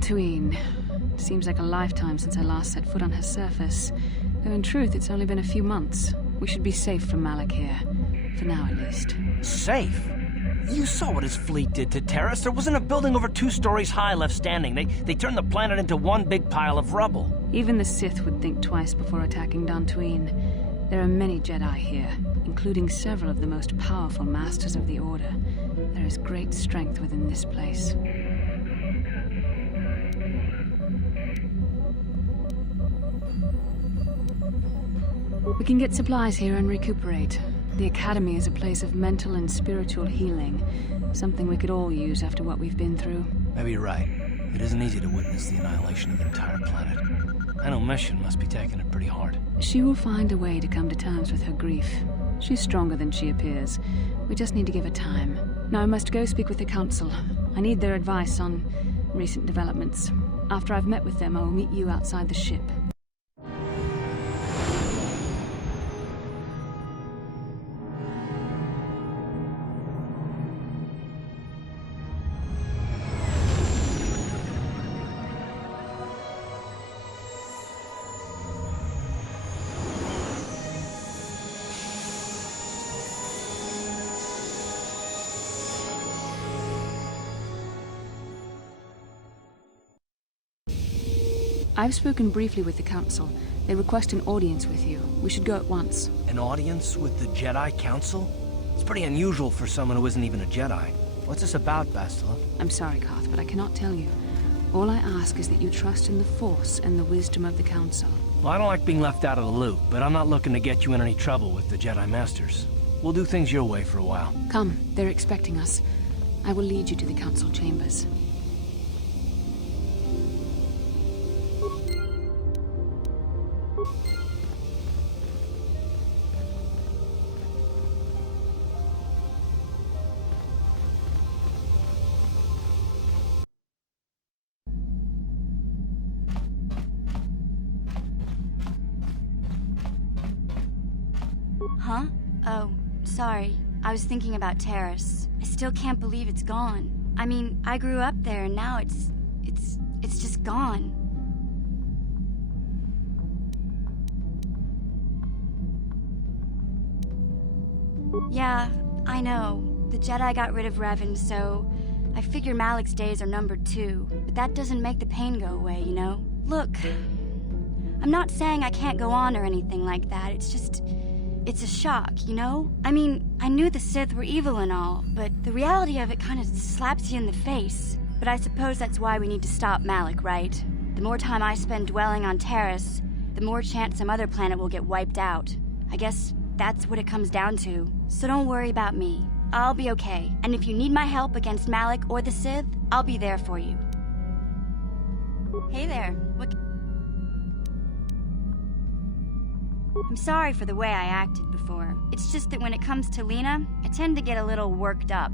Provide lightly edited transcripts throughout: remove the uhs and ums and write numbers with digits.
Dantooine. Seems like a lifetime since I last set foot on her surface. Though in truth, it's only been a few months. We should be safe from Malak here. For now, at least. Safe? You saw what his fleet did to Terrace. There wasn't a building over 2 stories high left standing. They turned the planet into one big pile of rubble. Even the Sith would think twice before attacking Dantooine. There are many Jedi here, including several of the most powerful masters of the Order. There is great strength within this place. We can get supplies here and recuperate. The Academy is a place of mental and spiritual healing. Something we could all use after what we've been through. Maybe you're right. It isn't easy to witness the annihilation of the entire planet. I know Mission must be taking it pretty hard. She will find a way to come to terms with her grief. She's stronger than she appears. We just need to give her time. Now I must go speak with the Council. I need their advice on recent developments. After I've met with them, I will meet you outside the ship. I've spoken briefly with the Council. They request an audience with you. We should go at once. An audience with the Jedi Council? It's pretty unusual for someone who isn't even a Jedi. What's this about, Bastila? I'm sorry, Koth, but I cannot tell you. All I ask is that you trust in the Force and the wisdom of the Council. Well, I don't like being left out of the loop, but I'm not looking to get you in any trouble with the Jedi Masters. We'll do things your way for a while. Come, they're expecting us. I will lead you to the Council chambers. Huh? Oh, sorry. I was thinking about Terrace. I still can't believe it's gone. I mean, I grew up there and now it's just gone. Yeah, I know. The Jedi got rid of Revan, so I figure Malak's days are numbered too. But that doesn't make the pain go away, you know? Look, I'm not saying I can't go on or anything like that. It's just... it's a shock, you know? I mean, I knew the Sith were evil and all, but the reality of it kind of slaps you in the face. But I suppose that's why we need to stop Malak, right? The more time I spend dwelling on Terrace, the more chance some other planet will get wiped out. I guess that's what it comes down to. So don't worry about me. I'll be okay. And if you need my help against Malak or the Sith, I'll be there for you. Hey there. I'm sorry for the way I acted before. It's just that when it comes to Lena, I tend to get a little worked up.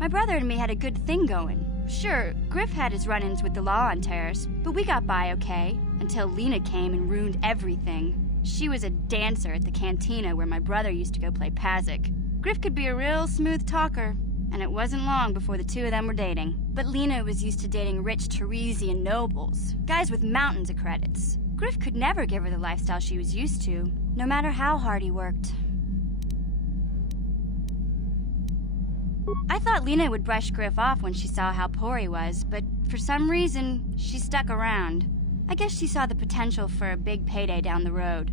My brother and me had a good thing going. Sure, Griff had his run-ins with the law on Terrace, but we got by okay, until Lena came and ruined everything. She was a dancer at the cantina where my brother used to go play Pazik. Griff could be a real smooth talker, and it wasn't long before the two of them were dating. But Lena was used to dating rich Teresian nobles, guys with mountains of credits. Griff could never give her the lifestyle she was used to, no matter how hard he worked. I thought Lena would brush Griff off when she saw how poor he was, but for some reason, she stuck around. I guess she saw the potential for a big payday down the road.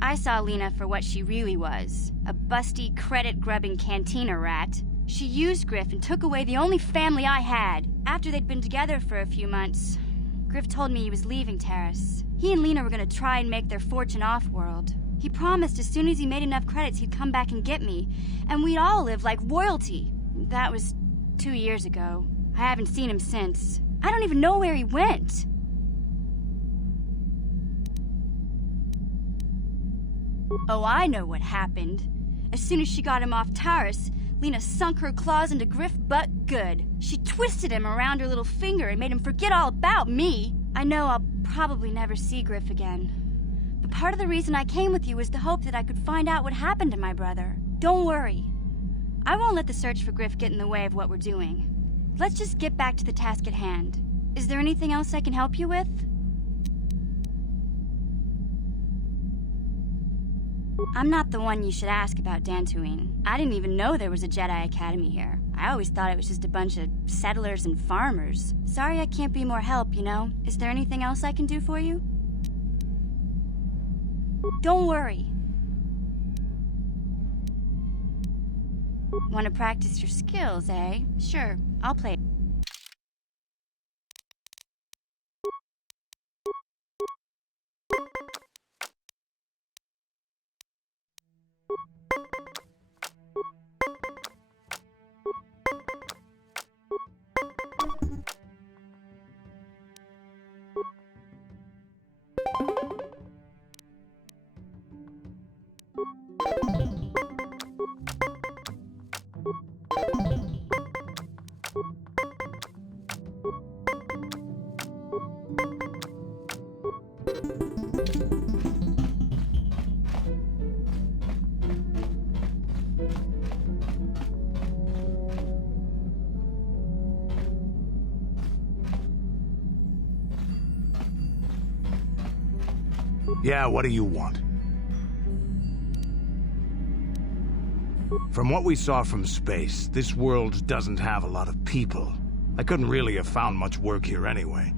I saw Lena for what she really was, a busty, credit-grubbing cantina rat. She used Griff and took away the only family I had. After they'd been together for a few months, Griff told me he was leaving Terrace. He and Lena were gonna try and make their fortune off-world. He promised as soon as he made enough credits he'd come back and get me, and we'd all live like royalty. That was 2 years ago. I haven't seen him since. I don't even know where he went. Oh, I know what happened. As soon as she got him off Taurus, Lena sunk her claws into Griff butt good. She twisted him around her little finger and made him forget all about me. I know I'll probably never see Griff again. But part of the reason I came with you was the hope that I could find out what happened to my brother. Don't worry. I won't let the search for Griff get in the way of what we're doing. Let's just get back to the task at hand. Is there anything else I can help you with? I'm not the one you should ask about Dantooine. I didn't even know there was a Jedi Academy here. I always thought it was just a bunch of settlers and farmers. Sorry I can't be more help, you know? Is there anything else I can do for you? Don't worry. Want to practice your skills, eh? Sure, I'll play. Yeah, what do you want? From what we saw from space, this world doesn't have a lot of people. I couldn't really have found much work here anyway,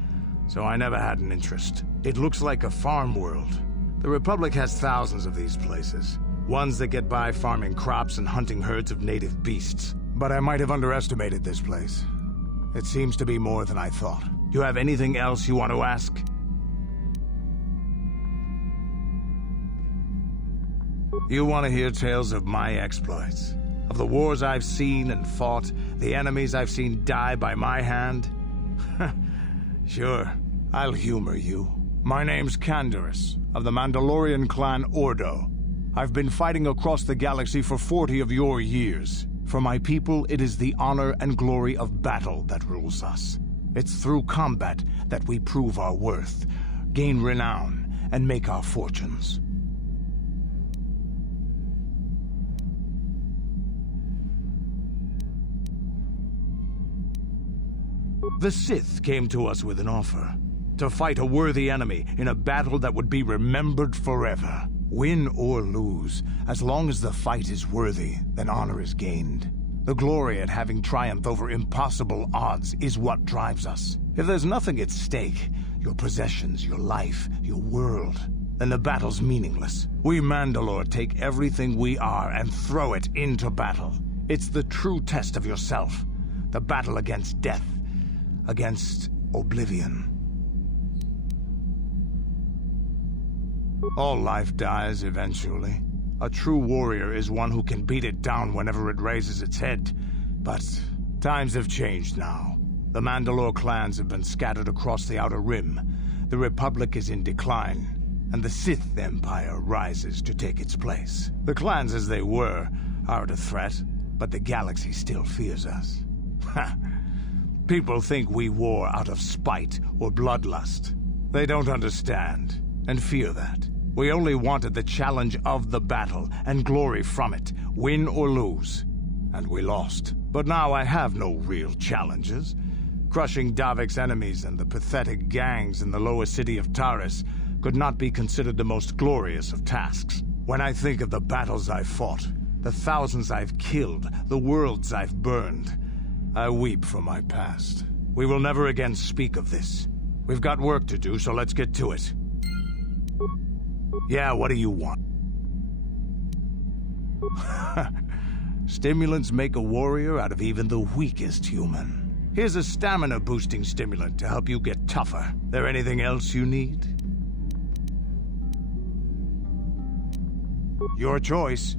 so I never had an interest. It looks like a farm world. The Republic has thousands of these places. Ones that get by farming crops and hunting herds of native beasts. But I might have underestimated this place. It seems to be more than I thought. Do you have anything else you want to ask? You want to hear tales of my exploits? Of the wars I've seen and fought, the enemies I've seen die by my hand? Sure, I'll humor you. My name's Canderous, of the Mandalorian clan Ordo. I've been fighting across the galaxy for 40 of your years. For my people, it is the honor and glory of battle that rules us. It's through combat that we prove our worth, gain renown, and make our fortunes. The Sith came to us with an offer. To fight a worthy enemy in a battle that would be remembered forever. Win or lose, as long as the fight is worthy, then honor is gained. The glory at having triumphed over impossible odds is what drives us. If there's nothing at stake, your possessions, your life, your world, then the battle's meaningless. We Mandalore take everything we are and throw it into battle. It's the true test of yourself. The battle against death. Against oblivion. All life dies eventually. A true warrior is one who can beat it down whenever it raises its head. But times have changed now. The Mandalore clans have been scattered across the Outer Rim. The Republic is in decline, and the Sith Empire rises to take its place. The clans as they were aren't a threat, but the galaxy still fears us. Ha! People think we war out of spite or bloodlust. They don't understand, and fear that. We only wanted the challenge of the battle, and glory from it, win or lose. And we lost. But now I have no real challenges. Crushing Davik's enemies and the pathetic gangs in the lower city of Taris could not be considered the most glorious of tasks. When I think of the battles I've fought, the thousands I've killed, the worlds I've burned, I weep for my past. We will never again speak of this. We've got work to do, so let's get to it. Yeah, what do you want? Stimulants make a warrior out of even the weakest human. Here's a stamina-boosting stimulant to help you get tougher. There anything else you need? Your choice.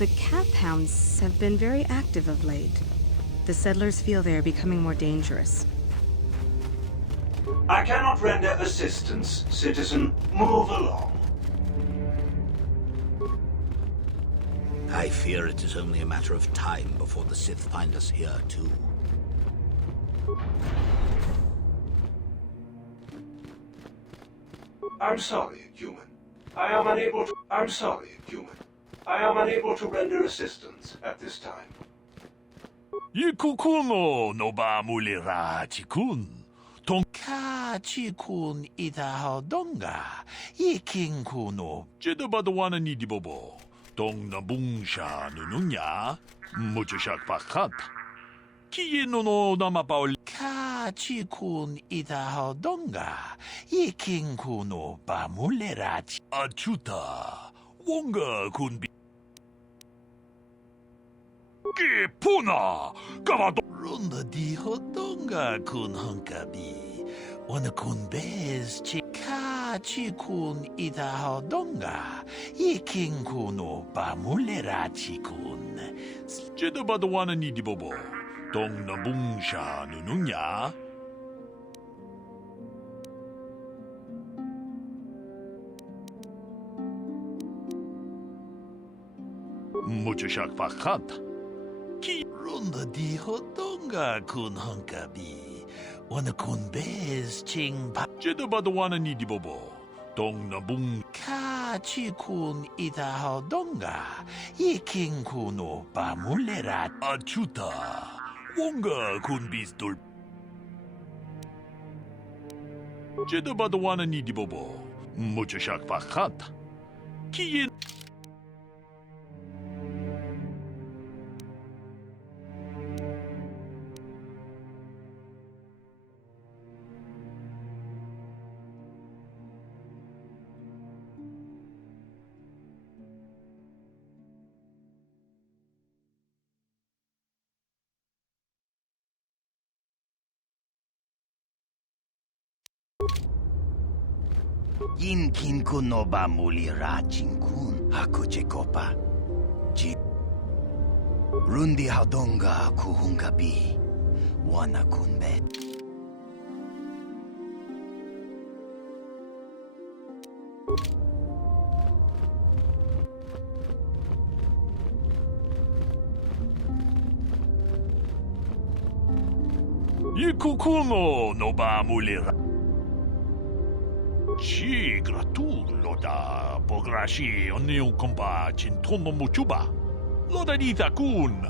The cap hounds have been very active of late. The settlers feel they are becoming more dangerous. I cannot render assistance, citizen. Move along. I fear it is only a matter of time before the Sith find us here, too. I'm sorry, human. I'm sorry, human. I am unable to render assistance at this time. 이쿠쿠노 노바물리라 지군 동카 지군 이다하던가 이킹쿠노 제도바도 와는 이디보보 동나붕샤 누누냐 무주샥 바카타 키예노노 나마바올 카 지군 이다하던가 이킹쿠노 바물레라 아추타 뭔가 군비 Puna! Gavado! Runda di hodonga kun hunkabi. Wana kun bez chi kun ida hodonga. Iking kuno ba mulera chi kun. Jeda badawana ni di bobo. Dong na bungsha nununya. Mucho shak fakanta. Ki runda di hodonga kun hunkabi. Wana kun bez ching pa. Jeda badawana ni di bobo. Dong na bung ka chi kun ida hodonga. Iking kuno ba mulera. Achuta. Wonga kun bis dul. Jeda badawana ni di bobo. Mucho shak pakata. Ki Yinkin kuno ba mulira chinkun hakuche kopa. Ji Rundi hadonga kuhungabi. Wana kunbet. Ikukuno no ba mulira. Ci gratullo da pograshi oniu compa cintomo muchuba. Loda dita kun.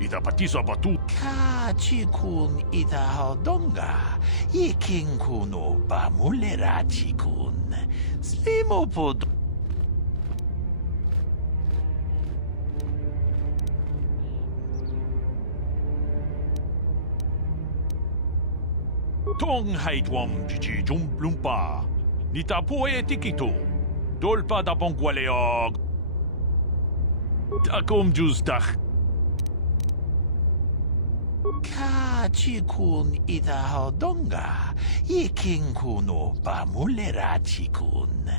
Ita patisa batu. Ka chi kun ita hodonga. Iking kuno ba mulera chi kun. Slimo pod. Tong haitwam chichi jumplumpa. Nita poe tikito. Dolpa da bongualeog. Takom justach. Ka chi kun ita hodonga. Iking kuno ba mulera chi kun.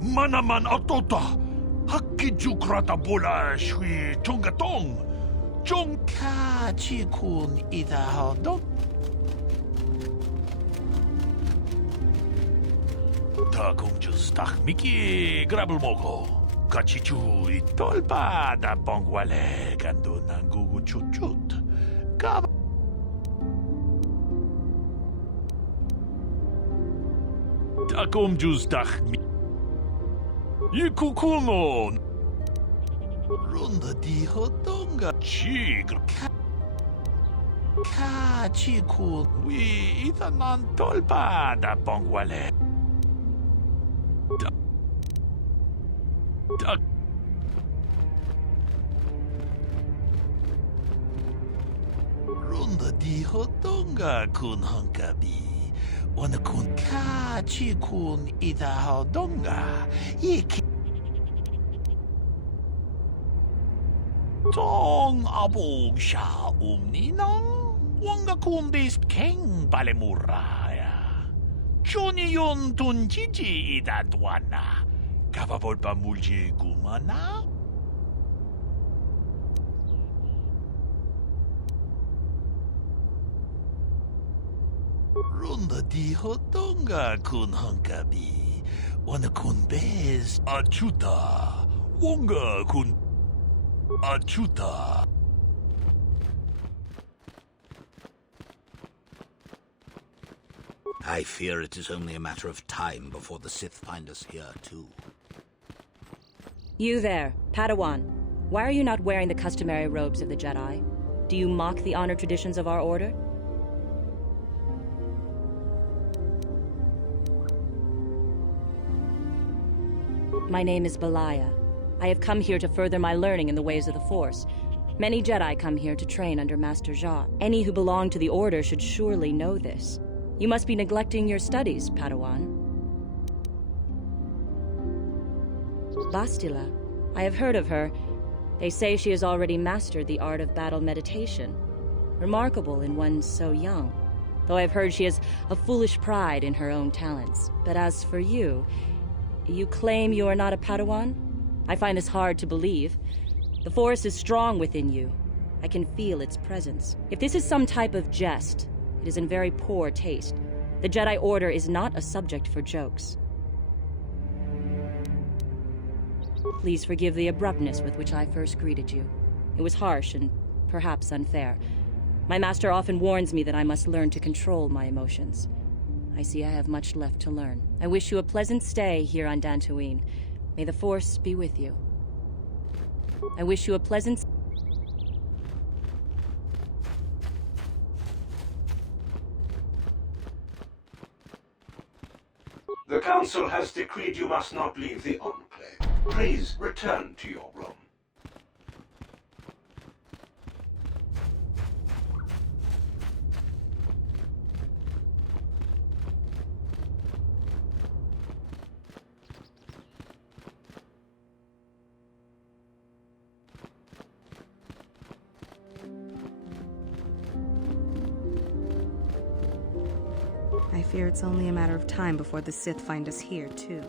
Manaman atota. Hakki jukrata bola shui tongatong. Jong ka chi kun ita hodonga. Takumjus tak miki grabel mogo. Kachichu itolpa da bongwale gando nangugu chuchut. Kab. Takumjus tak mi. Ikukuno. Runda di hodonga. Chigr. Ka chikun. Wi itanan tolpa da bongwale. Runda di hodonga kun hunkabi. Wana kun ka chi kun ita hodonga. Iki. Tong abog siya ninang. Wanga kun bis keng balemuraya. Johnny yon tun chichi ita dwana. Kapapol pa mulje gumana? Runda di hodonga kun hunkabi. Wana kun bez achuta. Wonga kun achuta. I fear it is only a matter of time before the Sith find us here, too. You there, Padawan. Why are you not wearing the customary robes of the Jedi? Do you mock the honor traditions of our order? My name is Belaya. I have come here to further my learning in the ways of the Force. Many Jedi come here to train under Master Jade. Any who belong to the Order should surely know this. You must be neglecting your studies, Padawan. Bastila. I have heard of her. They say she has already mastered the art of battle meditation. Remarkable in one so young. Though I've heard she has a foolish pride in her own talents. But as for you, you claim you are not a Padawan? I find this hard to believe. The Force is strong within you. I can feel its presence. If this is some type of jest, it is in very poor taste. The Jedi Order is not a subject for jokes. Please forgive the abruptness with which I first greeted you. It was harsh and perhaps unfair. My master often warns me that I must learn to control my emotions. I see I have much left to learn. I wish you a pleasant stay here on Dantooine. May the Force be with you. I wish you a pleasant... The Council has decreed you must not leave the Enclave. Please return to your room. I fear it's only a matter of time before the Sith find us here, too.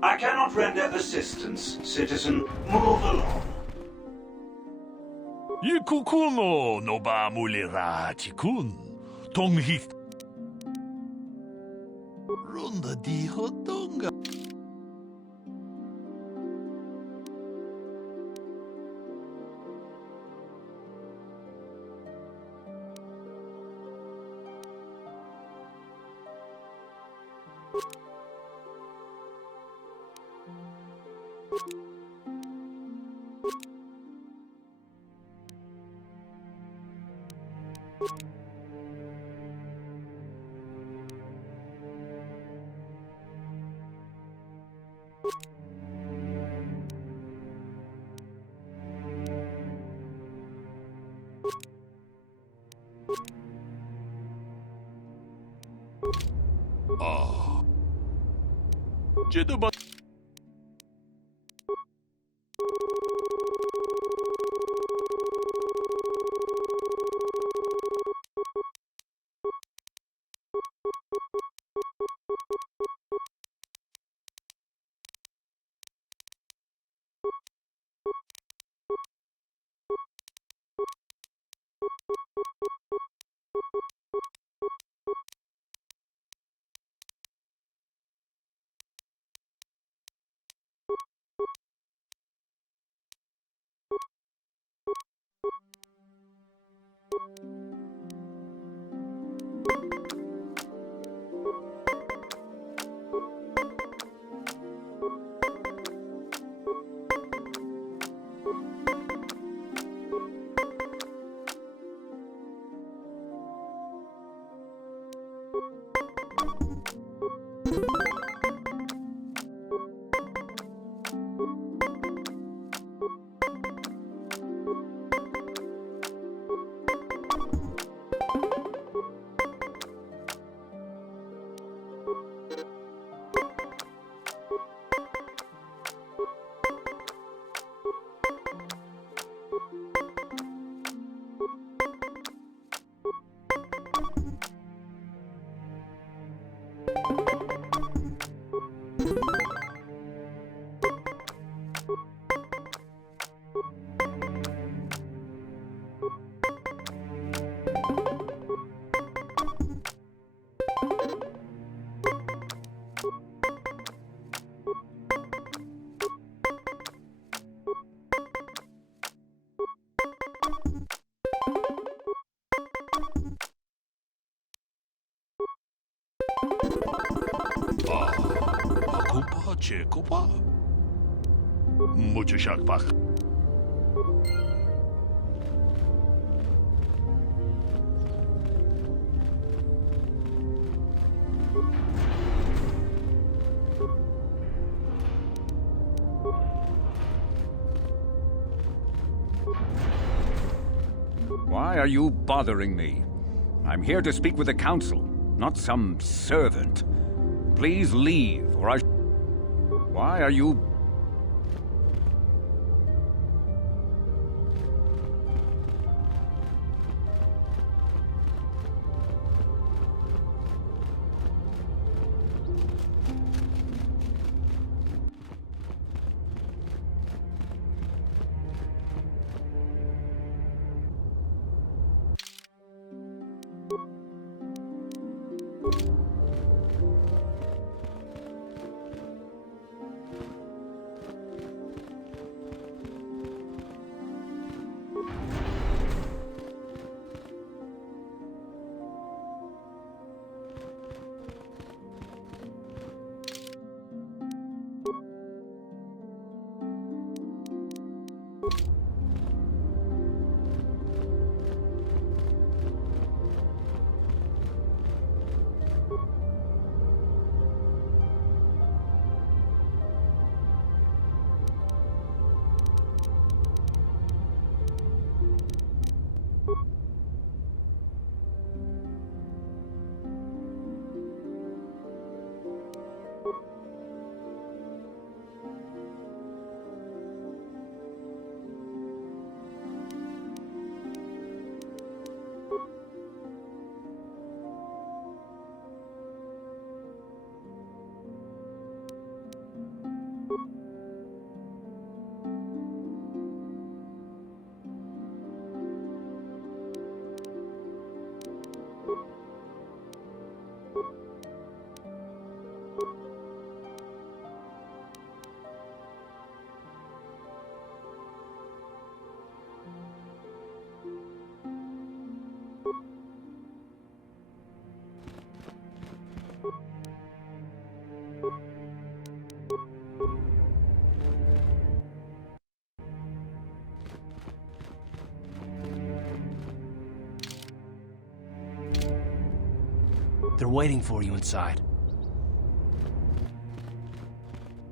I cannot render assistance, citizen. Move along. Yikukuno no ba mulira chikun. Tonghik. Runda di hodonga. Ah. Jedi checo pa. Mucho shakbak. Why are you bothering me? I'm here to speak with the council, not some servant. Please leave, or I... Why are you... They're waiting for you inside.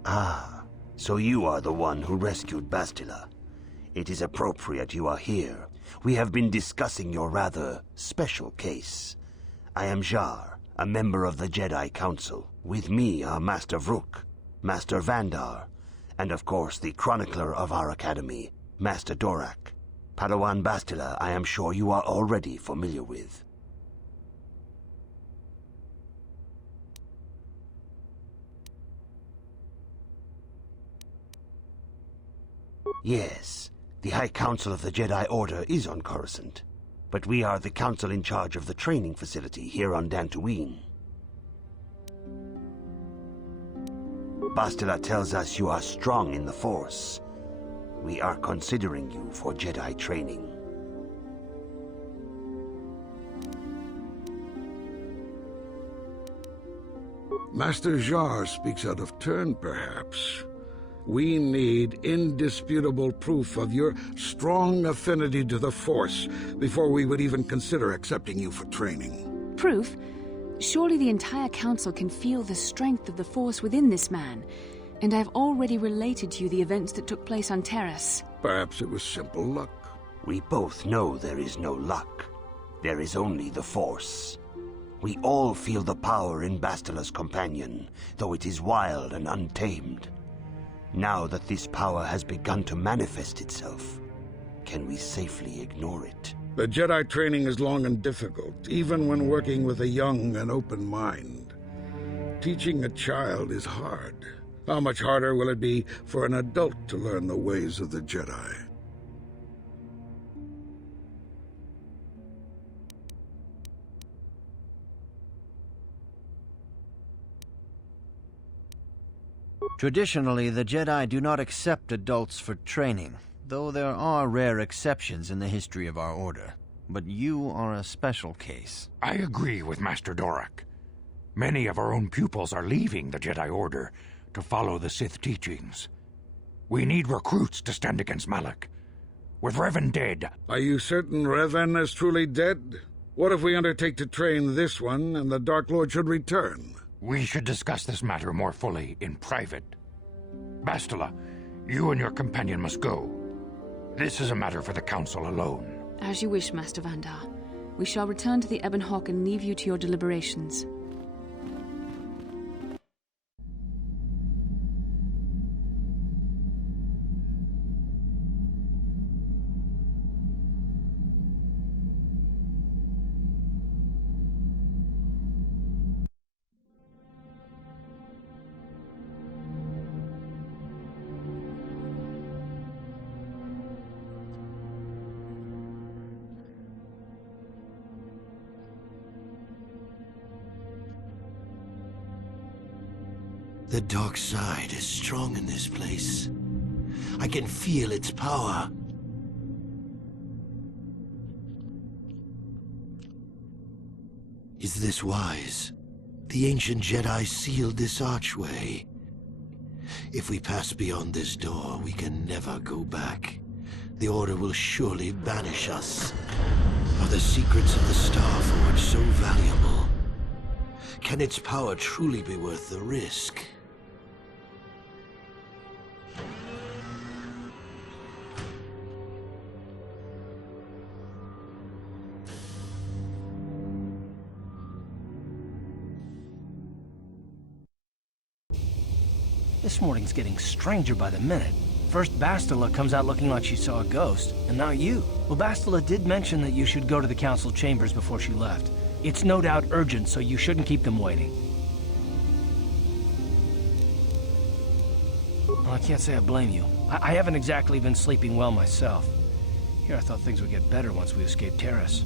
Ah, so you are the one who rescued Bastila. It is appropriate you are here. We have been discussing your rather special case. I am Jar, a member of the Jedi Council. With me are Master Vrook, Master Vandar, and of course the chronicler of our academy, Master Dorak. Padawan Bastila, I am sure you are already familiar with. Yes, the High Council of the Jedi Order is on Coruscant, but we are the council in charge of the training facility here on Dantooine. Bastila tells us you are strong in the Force. We are considering you for Jedi training. Master Jar speaks out of turn, perhaps. We need indisputable proof of your strong affinity to the Force before we would even consider accepting you for training. Proof? Surely the entire council can feel the strength of the Force within this man. And I've already related to you the events that took place on Terrace. Perhaps it was simple luck. We both know there is no luck. There is only the Force. We all feel the power in Bastila's companion, though it is wild and untamed. Now that this power has begun to manifest itself, can we safely ignore it? The Jedi training is long and difficult, even when working with a young and open mind. Teaching a child is hard. How much harder will it be for an adult to learn the ways of the Jedi? Traditionally, the Jedi do not accept adults for training, though there are rare exceptions in the history of our order. But you are a special case. I agree with Master Dorak. Many of our own pupils are leaving the Jedi Order to follow the Sith teachings. We need recruits to stand against Malak. With Revan dead... Are you certain Revan is truly dead? What if we undertake to train this one and the Dark Lord should return? We should discuss this matter more fully in private. Bastila, you and your companion must go. This is a matter for the Council alone. As you wish, Master Vandar. We shall return to the Ebon Hawk and leave you to your deliberations. The dark side is strong in this place. I can feel its power. Is this wise? The ancient Jedi sealed this archway. If we pass beyond this door, we can never go back. The Order will surely banish us. Are the secrets of the Star Forge so valuable? Can its power truly be worth the risk? This morning's getting stranger by the minute. First Bastila comes out looking like she saw a ghost, and now you. Well, Bastila did mention that you should go to the council chambers before she left. It's no doubt urgent, so you shouldn't keep them waiting. Well, I can't say I blame you. I haven't exactly been sleeping well myself. Here I thought things would get better once we escaped Terrace.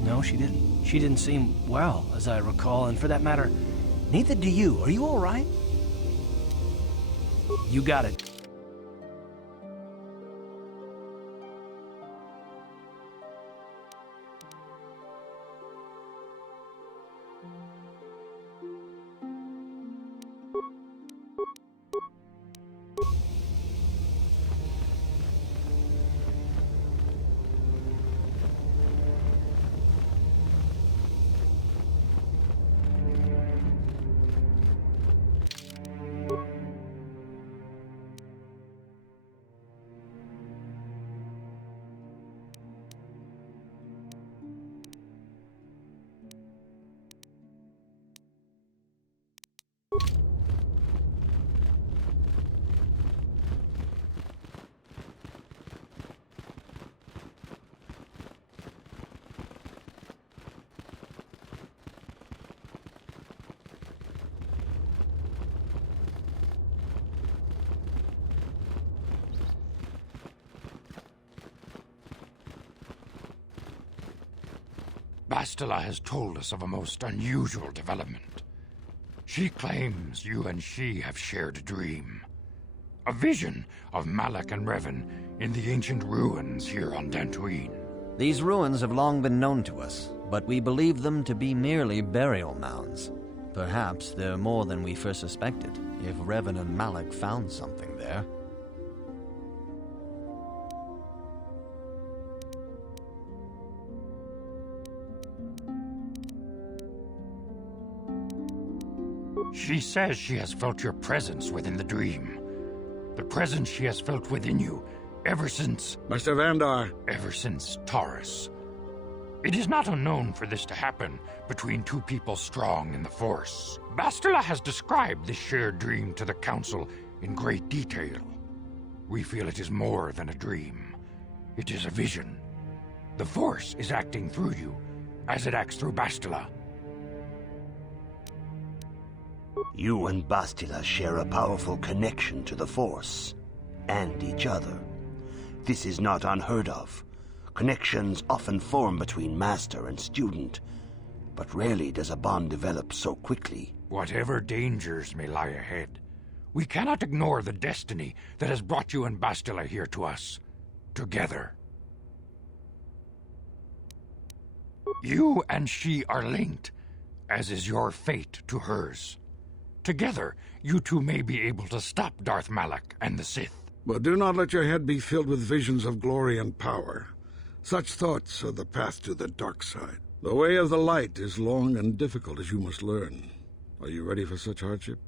No, she didn't. She didn't seem well, as I recall, and for that matter, neither do you. Are you all right? You got it. Bastila has told us of a most unusual development. She claims you and she have shared a dream. A vision of Malak and Revan in the ancient ruins here on Dantooine. These ruins have long been known to us, but we believe them to be merely burial mounds. Perhaps they're more than we first suspected, if Revan and Malak found something there. She says she has felt your presence within the dream. The presence she has felt within you ever since... Master Vandar. Ever since Taurus. It is not unknown for this to happen between two people strong in the Force. Bastila has described this shared dream to the Council in great detail. We feel it is more than a dream. It is a vision. The Force is acting through you, as it acts through Bastila. You and Bastila share a powerful connection to the Force, and each other. This is not unheard of. Connections often form between master and student, but rarely does a bond develop so quickly. Whatever dangers may lie ahead, we cannot ignore the destiny that has brought you and Bastila here to us, together. You and she are linked, as is your fate to hers. Together, you two may be able to stop Darth Malak and the Sith. But do not let your head be filled with visions of glory and power. Such thoughts are the path to the dark side. The way of the light is long and difficult, as you must learn. Are you ready for such hardship?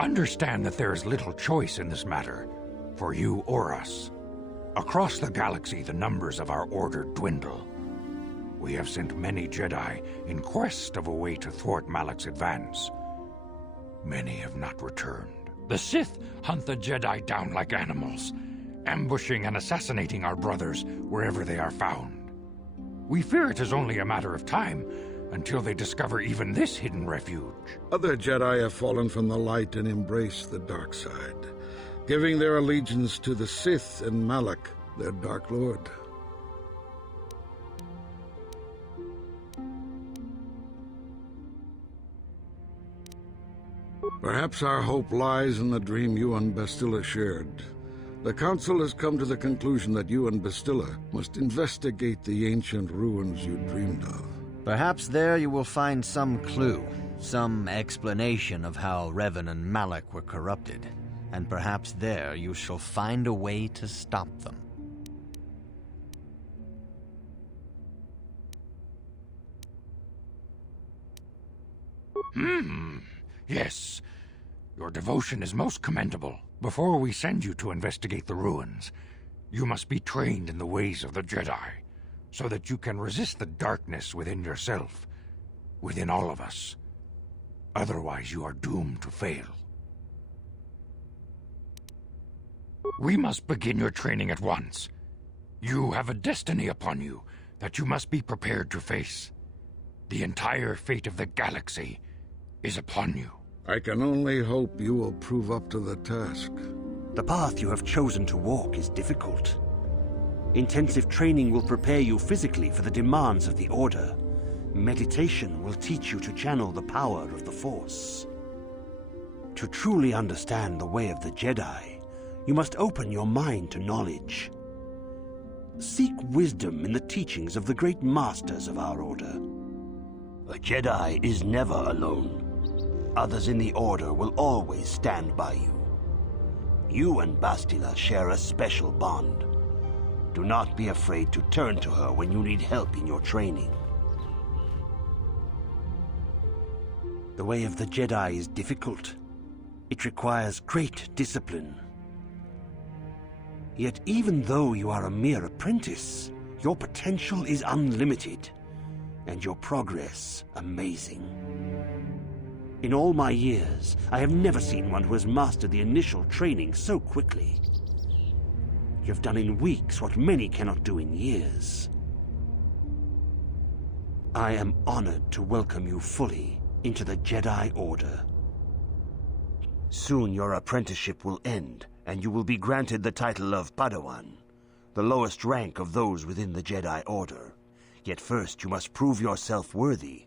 Understand that there is little choice in this matter, for you or us. Across the galaxy, the numbers of our order dwindle. We have sent many Jedi in quest of a way to thwart Malak's advance. Many have not returned. The Sith hunt the Jedi down like animals, ambushing and assassinating our brothers wherever they are found. We fear it is only a matter of time until they discover even this hidden refuge. Other Jedi have fallen from the light and embraced the dark side, giving their allegiance to the Sith and Malak, their Dark Lord. Perhaps our hope lies in the dream you and Bastila shared. The Council has come to the conclusion that you and Bastila must investigate the ancient ruins you dreamed of. Perhaps there you will find some clue, some explanation of how Revan and Malak were corrupted, and perhaps there you shall find a way to stop them. Yes. Your devotion is most commendable. Before we send you to investigate the ruins, you must be trained in the ways of the Jedi, so that you can resist the darkness within yourself, within all of us. Otherwise, you are doomed to fail. We must begin your training at once. You have a destiny upon you that you must be prepared to face. The entire fate of the galaxy is upon you. I can only hope you will prove up to the task. The path you have chosen to walk is difficult. Intensive training will prepare you physically for the demands of the Order. Meditation will teach you to channel the power of the Force. To truly understand the way of the Jedi, you must open your mind to knowledge. Seek wisdom in the teachings of the great masters of our Order. A Jedi is never alone. Others in the Order will always stand by you. You and Bastila share a special bond. Do not be afraid to turn to her when you need help in your training. The way of the Jedi is difficult. It requires great discipline. Yet even though you are a mere apprentice, your potential is unlimited, and your progress amazing. In all my years, I have never seen one who has mastered the initial training so quickly. You have done in weeks what many cannot do in years. I am honored to welcome you fully into the Jedi Order. Soon your apprenticeship will end, and you will be granted the title of Padawan, the lowest rank of those within the Jedi Order. Yet first you must prove yourself worthy.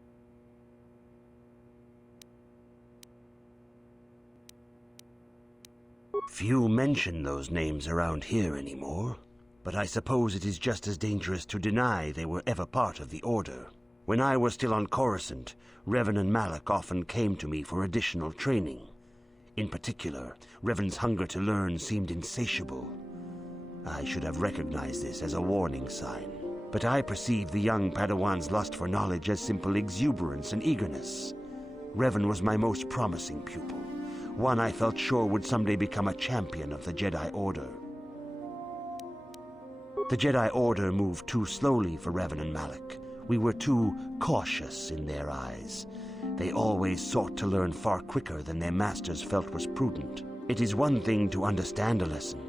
Few mention those names around here anymore, but I suppose it is just as dangerous to deny they were ever part of the Order. When I was still on Coruscant, Revan and Malak often came to me for additional training. In particular, Revan's hunger to learn seemed insatiable. I should have recognized this as a warning sign, but I perceived the young Padawan's lust for knowledge as simple exuberance and eagerness. Revan was my most promising pupil, one I felt sure would someday become a champion of the Jedi Order. The Jedi Order moved too slowly for Revan and Malak. We were too cautious in their eyes. They always sought to learn far quicker than their masters felt was prudent. It is one thing to understand a lesson,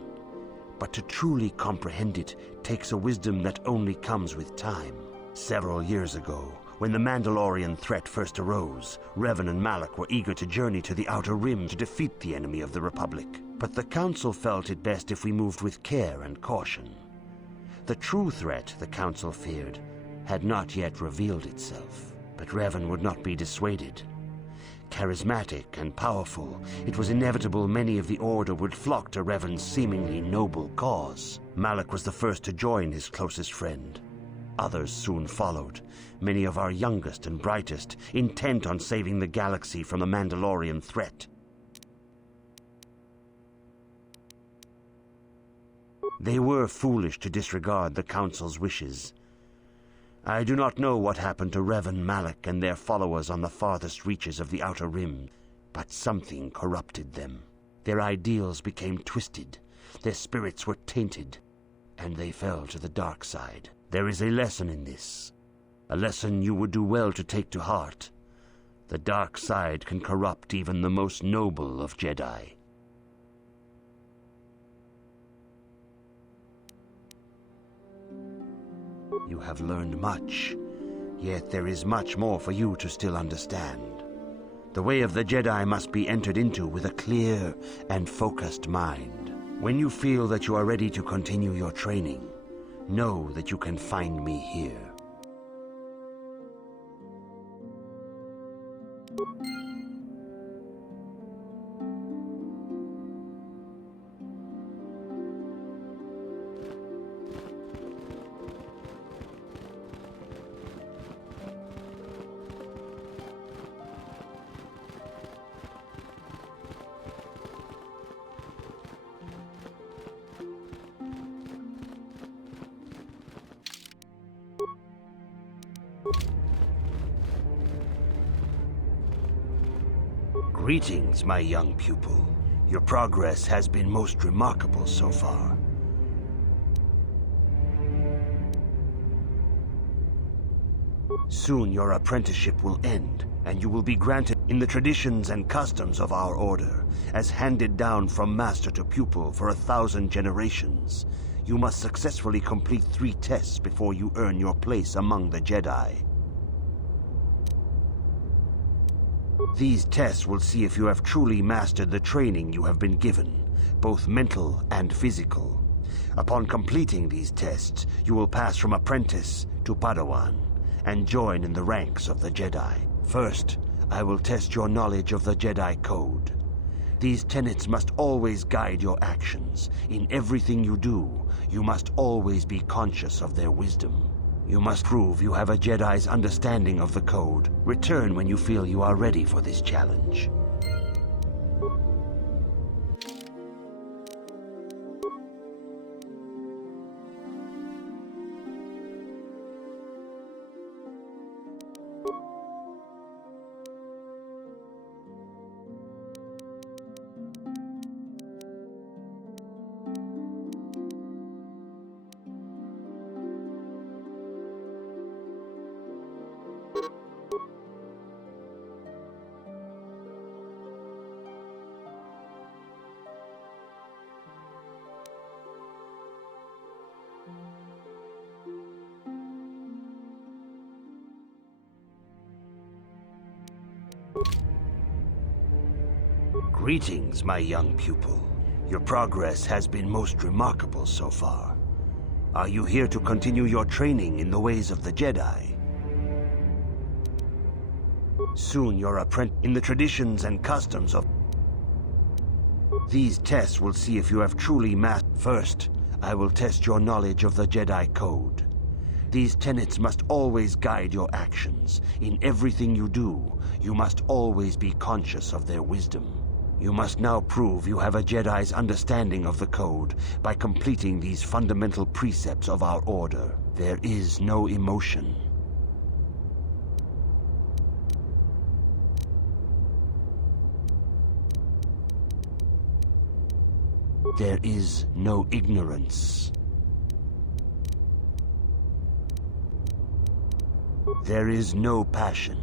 but to truly comprehend it takes a wisdom that only comes with time. Several years ago, when the Mandalorian threat first arose, Revan and Malak were eager to journey to the Outer Rim to defeat the enemy of the Republic. But the Council felt it best if we moved with care and caution. The true threat the Council feared had not yet revealed itself, but Revan would not be dissuaded. Charismatic and powerful, it was inevitable many of the Order would flock to Revan's seemingly noble cause. Malak was the first to join his closest friend. Others soon followed, many of our youngest and brightest, intent on saving the galaxy from the Mandalorian threat. They were foolish to disregard the Council's wishes. I do not know what happened to Revan, Malak, and their followers on the farthest reaches of the Outer Rim, but something corrupted them. Their ideals became twisted, their spirits were tainted, and they fell to the dark side. There is a lesson in this, a lesson you would do well to take to heart. The dark side can corrupt even the most noble of Jedi. You have learned much, yet there is much more for you to still understand. The way of the Jedi must be entered into with a clear and focused mind. When you feel that you are ready to continue your training, know that you can find me here. Greetings, my young pupil. Your progress has been most remarkable so far. Soon your apprenticeship will end, and you will be granted in the traditions and customs of our order, as handed down from master to pupil for 1,000 generations. You must successfully complete 3 tests before you earn your place among the Jedi. These tests will see if you have truly mastered the training you have been given, both mental and physical. Upon completing these tests, you will pass from apprentice to Padawan, and join in the ranks of the Jedi. First, I will test your knowledge of the Jedi Code. These tenets must always guide your actions. In everything you do, you must always be conscious of their wisdom. You must prove you have a Jedi's understanding of the Code. Return when you feel you are ready for this challenge. Greetings, my young pupil. Your progress has been most remarkable so far. Are you here to continue your training in the ways of the Jedi? Soon your apprentice in the traditions and customs of... These tests will see if you have truly mastered. First, I will test your knowledge of the Jedi Code. These tenets must always guide your actions. In everything you do, you must always be conscious of their wisdom. You must now prove you have a Jedi's understanding of the Code by completing these fundamental precepts of our order. There is no emotion. There is no ignorance. There is no passion.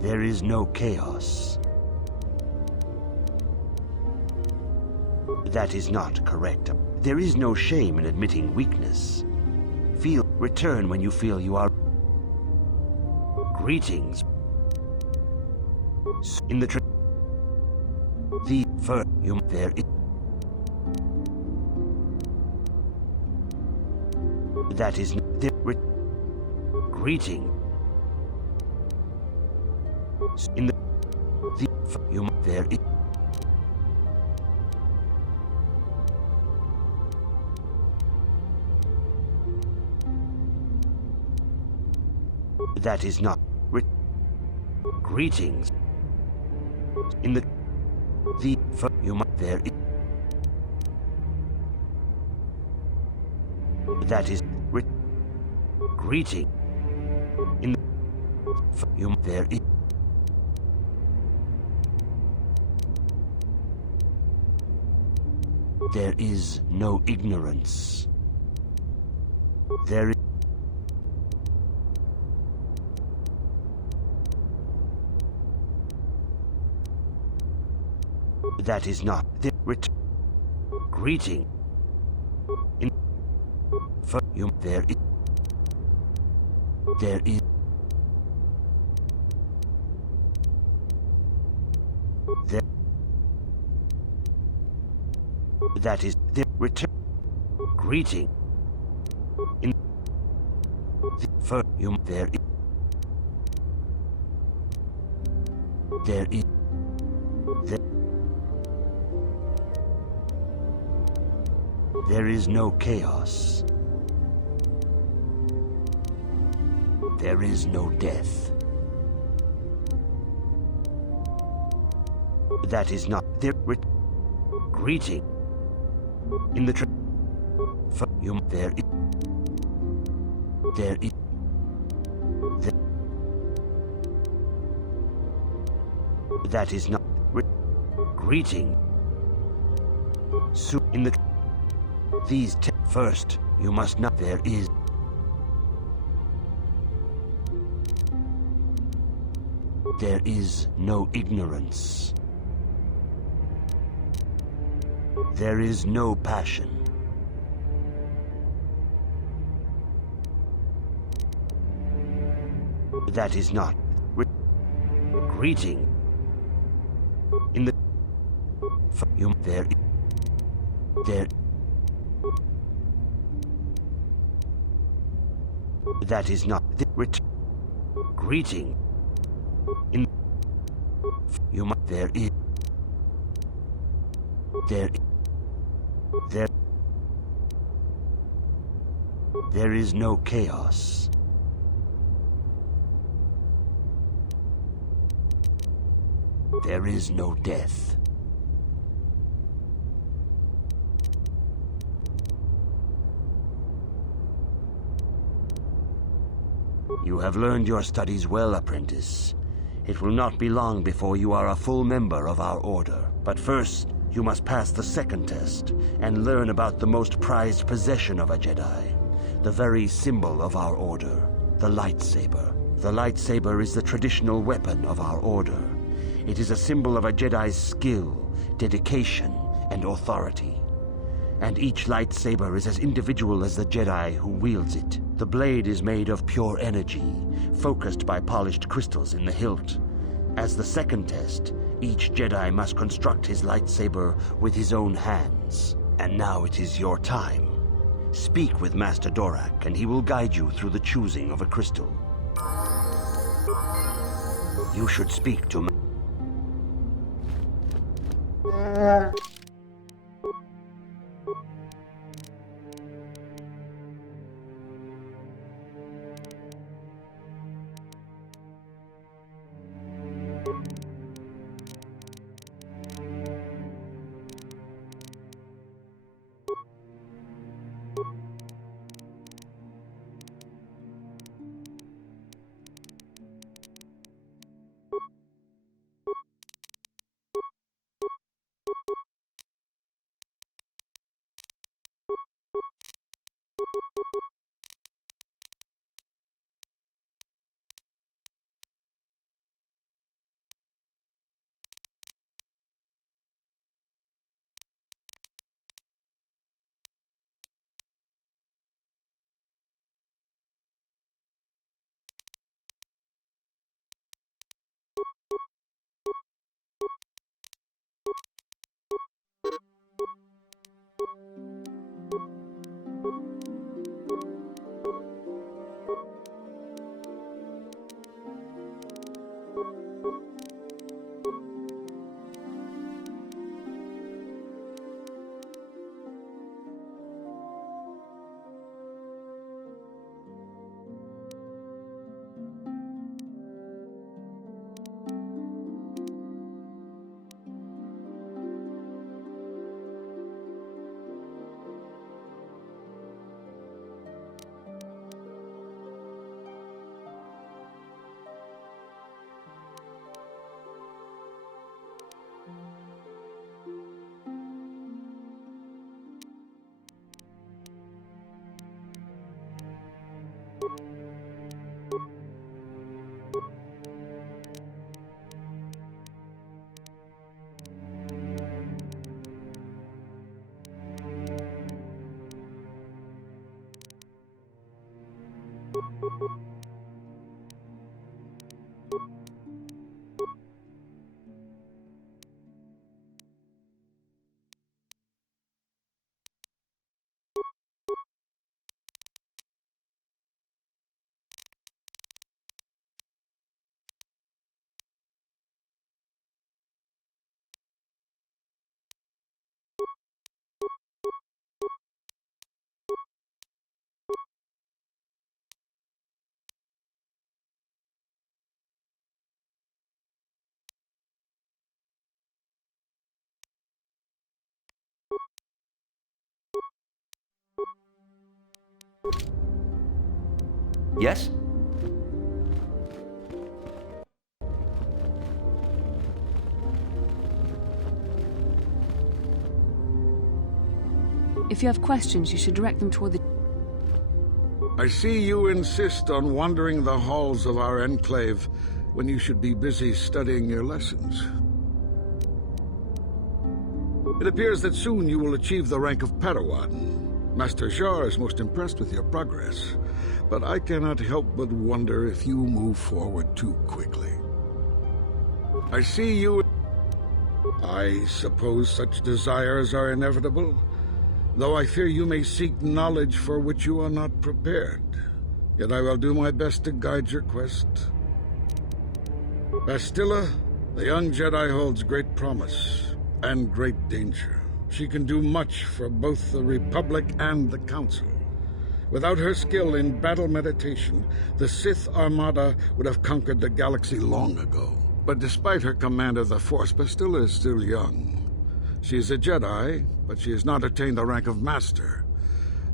There is no chaos. That is not correct. There is no shame in admitting weakness. Return when you feel you are... Greetings. In the there is... That is... Greeting. In the you there is that is not greetings. In the you there is that is greeting. In the you there is there is no ignorance. There is that is not the greeting. In you there is there that is the return greeting. In the you there is there is no chaos. There is no death. That is not the greeting. In the you there is that is not greeting. So in the these first you must not there is no ignorance. There is no passion. That is not greeting. In the you there that is not the greeting. In you there is there is no chaos. There is no death. You have learned your studies well, apprentice. It will not be long before you are a full member of our order. But first, you must pass the second test and learn about the most prized possession of a Jedi, the very symbol of our order, the lightsaber. The lightsaber is the traditional weapon of our order. It is a symbol of a Jedi's skill, dedication, and authority. And each lightsaber is as individual as the Jedi who wields it. The blade is made of pure energy, focused by polished crystals in the hilt. As the second test, each Jedi must construct his lightsaber with his own hands. And now it is your time. Speak with Master Dorak, and he will guide you through the choosing of a crystal. You should speak to Yes? If you have questions, you should direct them toward the... I see you insist on wandering the halls of our enclave when you should be busy studying your lessons. It appears that soon you will achieve the rank of Padawan. Master Jar is most impressed with your progress, but I cannot help but wonder if you move forward too quickly. I see you... I suppose such desires are inevitable, though I fear you may seek knowledge for which you are not prepared. Yet I will do my best to guide your quest. Bastila, the young Jedi holds great promise and great danger. She can do much for both the Republic and the Council. Without her skill in battle meditation, the Sith Armada would have conquered the galaxy long ago. But despite her command of the Force, Bastila is still young. She is a Jedi, but she has not attained the rank of Master.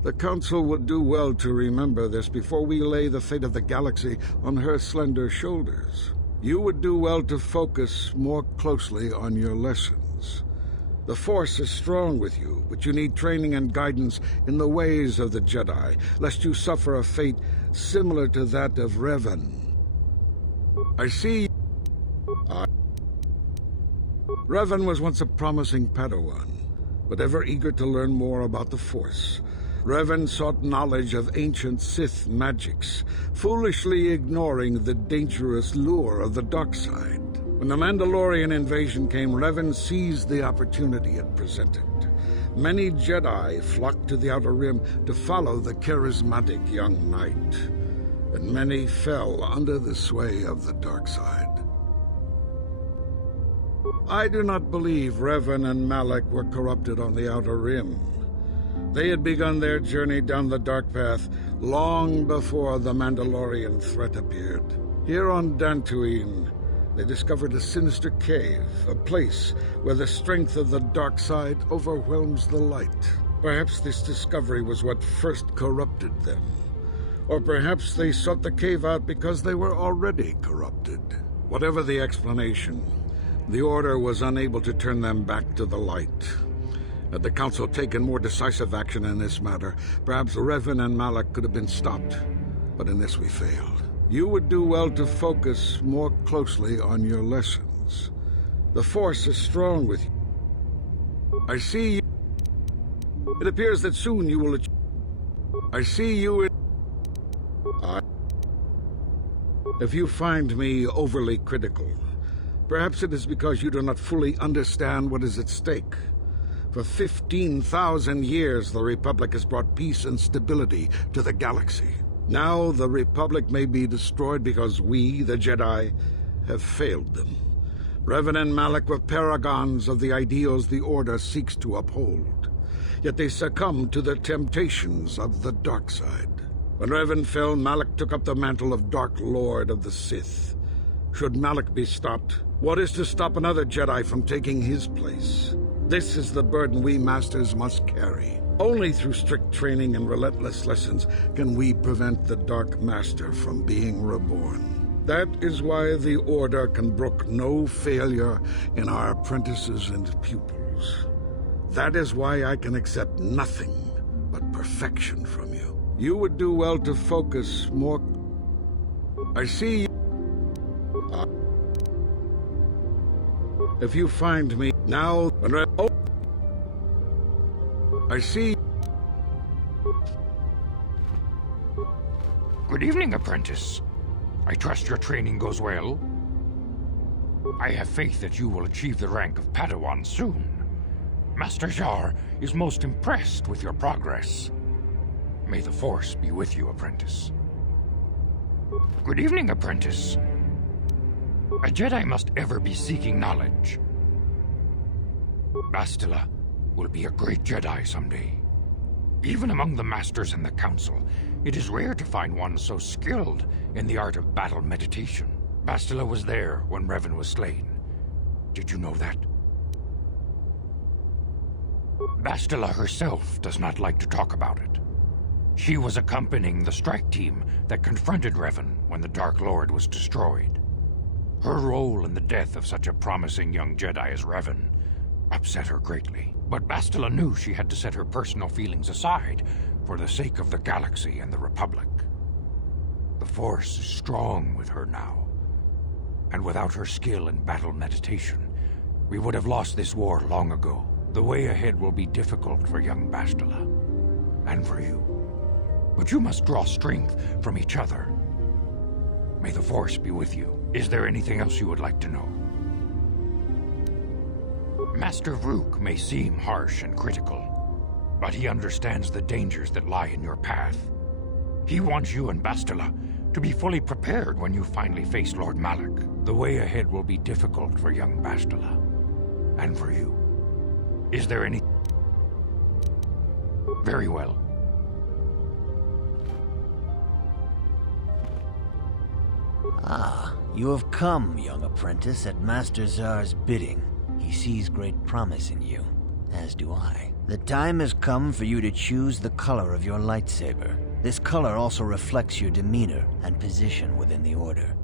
The Council would do well to remember this before we lay the fate of the galaxy on her slender shoulders. You would do well to focus more closely on your lessons. The Force is strong with you, but you need training and guidance in the ways of the Jedi, lest you suffer a fate similar to that of Revan. I see... Revan was once a promising Padawan, but ever eager to learn more about the Force. Revan sought knowledge of ancient Sith magics, foolishly ignoring the dangerous lure of the dark side. When the Mandalorian invasion came, Revan seized the opportunity it presented. Many Jedi flocked to the Outer Rim to follow the charismatic young knight, and many fell under the sway of the dark side. I do not believe Revan and Malak were corrupted on the Outer Rim. They had begun their journey down the dark path long before the Mandalorian threat appeared. Here on Dantooine, they discovered a sinister cave, a place where the strength of the dark side overwhelms the light. Perhaps this discovery was what first corrupted them. Or perhaps they sought the cave out because they were already corrupted. Whatever the explanation, the Order was unable to turn them back to the light. Had the Council taken more decisive action in this matter, perhaps Revan and Malak could have been stopped. But in this we failed. You would do well to focus more closely on your lessons. The Force is strong with you. I see you... It appears that soon you will... I see you in... If you find me overly critical, perhaps it is because you do not fully understand what is at stake. For 15,000 years, the Republic has brought peace and stability to the galaxy. Now, the Republic may be destroyed because we, the Jedi, have failed them. Revan and Malak were paragons of the ideals the Order seeks to uphold. Yet they succumbed to the temptations of the dark side. When Revan fell, Malak took up the mantle of Dark Lord of the Sith. Should Malak be stopped, what is to stop another Jedi from taking his place? This is the burden we Masters must carry. Only through strict training and relentless lessons can we prevent the Dark Master from being reborn. That is why the Order can brook no failure in our apprentices and pupils. That is why I can accept nothing but perfection from you. You would do well to focus more... I see you... If you find me now... Oh! I see... Good evening, apprentice. I trust your training goes well. I have faith that you will achieve the rank of Padawan soon. Master Jar is most impressed with your progress. May the Force be with you, apprentice. Good evening, apprentice. A Jedi must ever be seeking knowledge. Bastila will be a great Jedi someday. Even among the Masters and the Council, it is rare to find one so skilled in the art of battle meditation. Bastila was there when Revan was slain. Did you know that? Bastila herself does not like to talk about it. She was accompanying the strike team that confronted Revan when the Dark Lord was destroyed. Her role in the death of such a promising young Jedi as Revan upset her greatly. But Bastila knew she had to set her personal feelings aside for the sake of the galaxy and the Republic. The Force is strong with her now, and without her skill in battle meditation, we would have lost this war long ago. The way ahead will be difficult for young Bastila, and for you. But you must draw strength from each other. May the Force be with you. Is there anything else you would like to know? Master Vrook may seem harsh and critical, but he understands the dangers that lie in your path. He wants you and Bastila to be fully prepared when you finally face Lord Malak. The way ahead will be difficult for young Bastila, and for you. Is there any... Very well. Ah, you have come, young apprentice, at Master Zar's bidding. He sees great promise in you, as do I. The time has come for you to choose the color of your lightsaber. This color also reflects your demeanor and position within the Order.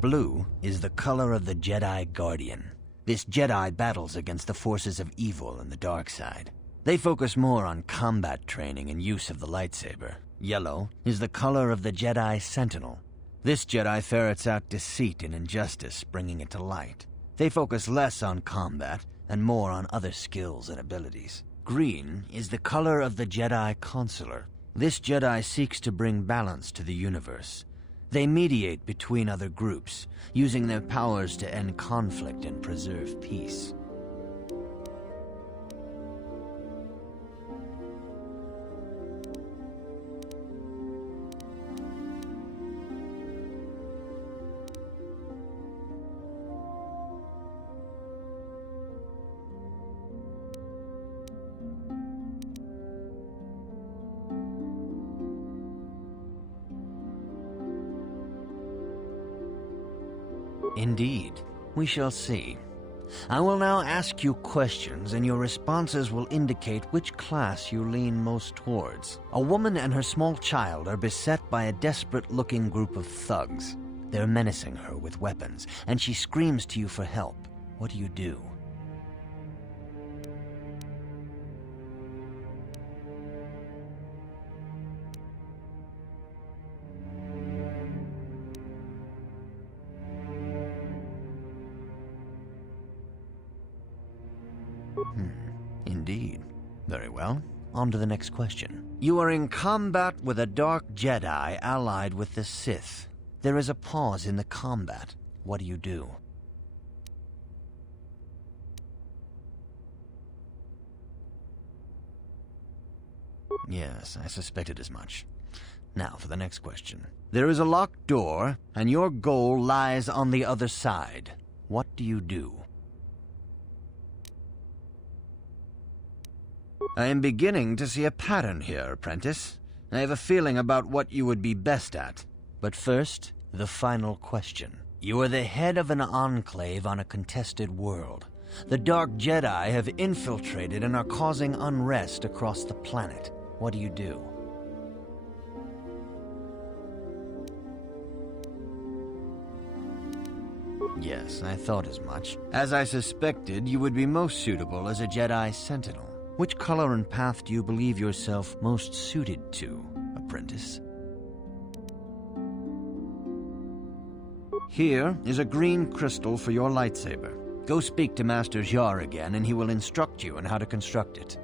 Blue is the color of the Jedi Guardian. This Jedi battles against the forces of evil and the dark side. They focus more on combat training and use of the lightsaber. Yellow is the color of the Jedi Sentinel. This Jedi ferrets out deceit and injustice, bringing it to light. They focus less on combat and more on other skills and abilities. Green is the color of the Jedi Consular. This Jedi seeks to bring balance to the universe. They mediate between other groups, using their powers to end conflict and preserve peace. Indeed. We shall see. I will now ask you questions, and your responses will indicate which class you lean most towards. A woman and her small child are beset by a desperate-looking group of thugs. They're menacing her with weapons, and she screams to you for help. What do you do? Indeed. Very well. On to the next question. You are in combat with a dark Jedi allied with the Sith. There is a pause in the combat. What do you do? Yes, I suspected as much. Now for the next question. There is a locked door, and your goal lies on the other side. What do you do? I am beginning to see a pattern here, apprentice. I have a feeling about what you would be best at. But first, the final question. You are the head of an enclave on a contested world. The Dark Jedi have infiltrated and are causing unrest across the planet. What do you do? Yes, I thought as much. As I suspected, you would be most suitable as a Jedi Sentinel. Which color and path do you believe yourself most suited to, apprentice? Here is a green crystal for your lightsaber. Go speak to Master Jar again, and he will instruct you on how to construct it.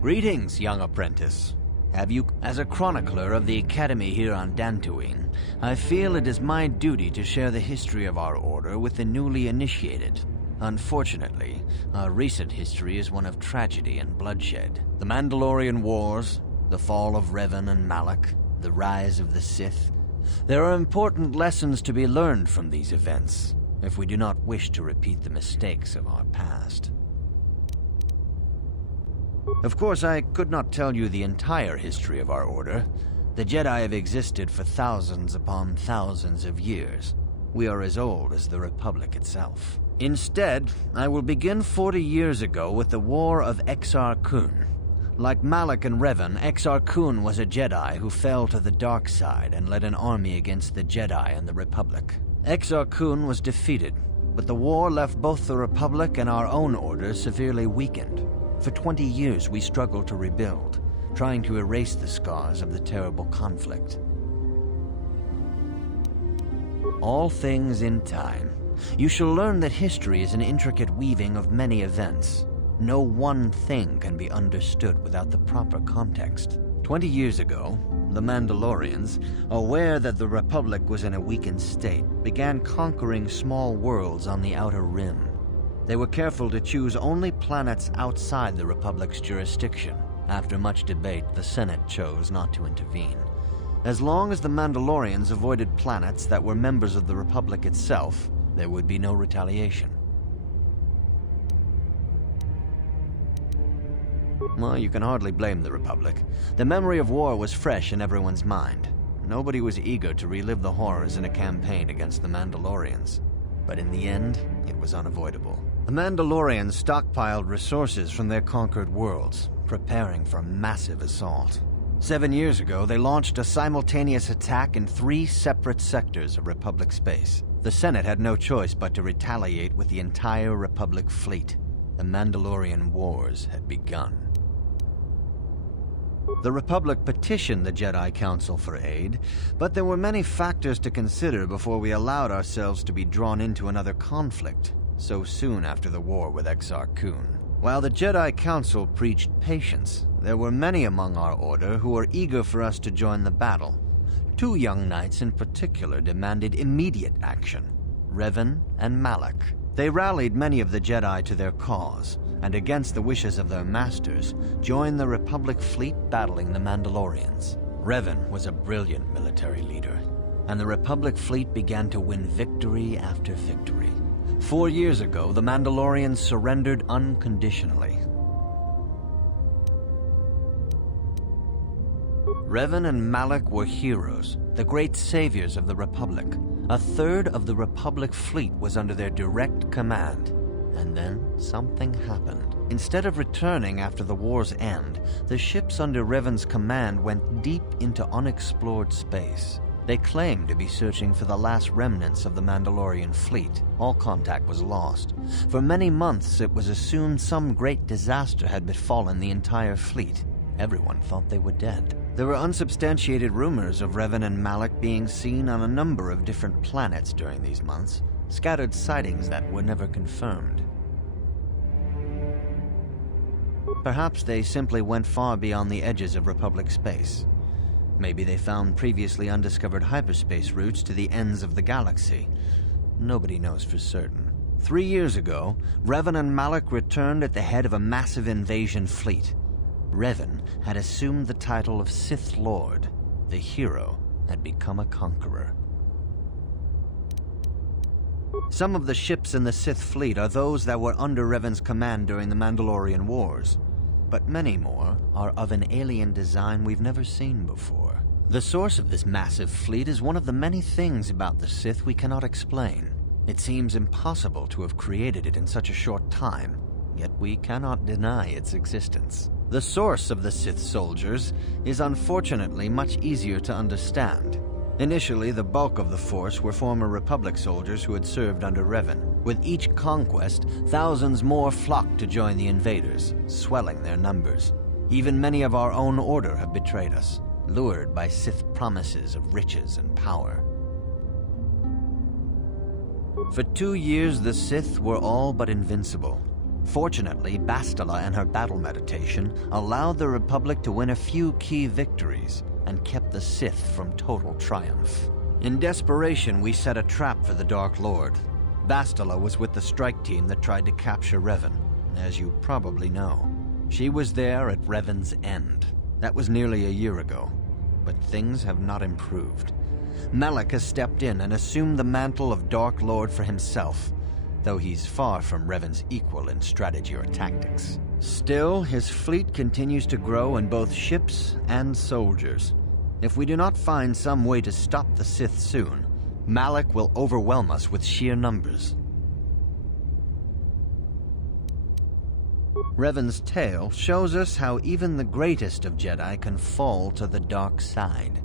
Greetings, young apprentice. As a chronicler of the Academy here on Dantooine, I feel it is my duty to share the history of our order with the newly initiated. Unfortunately, our recent history is one of tragedy and bloodshed. The Mandalorian Wars, the fall of Revan and Malak, the rise of the Sith. There are important lessons to be learned from these events, if we do not wish to repeat the mistakes of our past. Of course, I could not tell you the entire history of our order. The Jedi have existed for thousands upon thousands of years. We are as old as the Republic itself. Instead, I will begin 40 years ago with the War of Exar Kun. Like Malak and Revan, Exar Kun was a Jedi who fell to the dark side and led an army against the Jedi and the Republic. Exar Kun was defeated, but the war left both the Republic and our own order severely weakened. For 20 years we struggled to rebuild, trying to erase the scars of the terrible conflict. All things in time. You shall learn that history is an intricate weaving of many events. No one thing can be understood without the proper context. 20 years ago, the Mandalorians, aware that the Republic was in a weakened state, began conquering small worlds on the Outer Rim. They were careful to choose only planets outside the Republic's jurisdiction. After much debate, the Senate chose not to intervene. As long as the Mandalorians avoided planets that were members of the Republic itself, there would be no retaliation. Well, you can hardly blame the Republic. The memory of war was fresh in everyone's mind. Nobody was eager to relive the horrors in a campaign against the Mandalorians. But in the end, it was unavoidable. The Mandalorians stockpiled resources from their conquered worlds, preparing for a massive assault. 7 years ago, they launched a simultaneous attack in 3 separate sectors of Republic space. The Senate had no choice but to retaliate with the entire Republic fleet. The Mandalorian Wars had begun. The Republic petitioned the Jedi Council for aid, but there were many factors to consider before we allowed ourselves to be drawn into another conflict, so soon after the war with Exar Kun. While the Jedi Council preached patience, there were many among our order who were eager for us to join the battle. 2 young knights in particular demanded immediate action, Revan and Malak. They rallied many of the Jedi to their cause, and against the wishes of their masters, joined the Republic fleet battling the Mandalorians. Revan was a brilliant military leader, and the Republic fleet began to win victory after victory. 4 years ago, the Mandalorians surrendered unconditionally. Revan and Malak were heroes, the great saviors of the Republic. A third of the Republic fleet was under their direct command. And then something happened. Instead of returning after the war's end, the ships under Revan's command went deep into unexplored space. They claimed to be searching for the last remnants of the Mandalorian fleet. All contact was lost. For many months, it was assumed some great disaster had befallen the entire fleet. Everyone thought they were dead. There were unsubstantiated rumors of Revan and Malak being seen on a number of different planets during these months, scattered sightings that were never confirmed. Perhaps they simply went far beyond the edges of Republic space. Maybe they found previously undiscovered hyperspace routes to the ends of the galaxy. Nobody knows for certain. 3 years ago, Revan and Malak returned at the head of a massive invasion fleet. Revan had assumed the title of Sith Lord. The hero had become a conqueror. Some of the ships in the Sith fleet are those that were under Revan's command during the Mandalorian Wars, but many more are of an alien design we've never seen before. The source of this massive fleet is one of the many things about the Sith we cannot explain. It seems impossible to have created it in such a short time, yet we cannot deny its existence. The source of the Sith soldiers is unfortunately much easier to understand. Initially, the bulk of the force were former Republic soldiers who had served under Revan. With each conquest, thousands more flocked to join the invaders, swelling their numbers. Even many of our own order have betrayed us, lured by Sith promises of riches and power. For 2 years, the Sith were all but invincible. Fortunately, Bastila and her battle meditation allowed the Republic to win a few key victories and kept the Sith from total triumph. In desperation, we set a trap for the Dark Lord. Bastila was with the strike team that tried to capture Revan, as you probably know. She was there at Revan's end. That was nearly a year ago, but things have not improved. Malak has stepped in and assumed the mantle of Dark Lord for himself, though he's far from Revan's equal in strategy or tactics. Still, his fleet continues to grow in both ships and soldiers. If we do not find some way to stop the Sith soon, Malak will overwhelm us with sheer numbers. Revan's tale shows us how even the greatest of Jedi can fall to the dark side.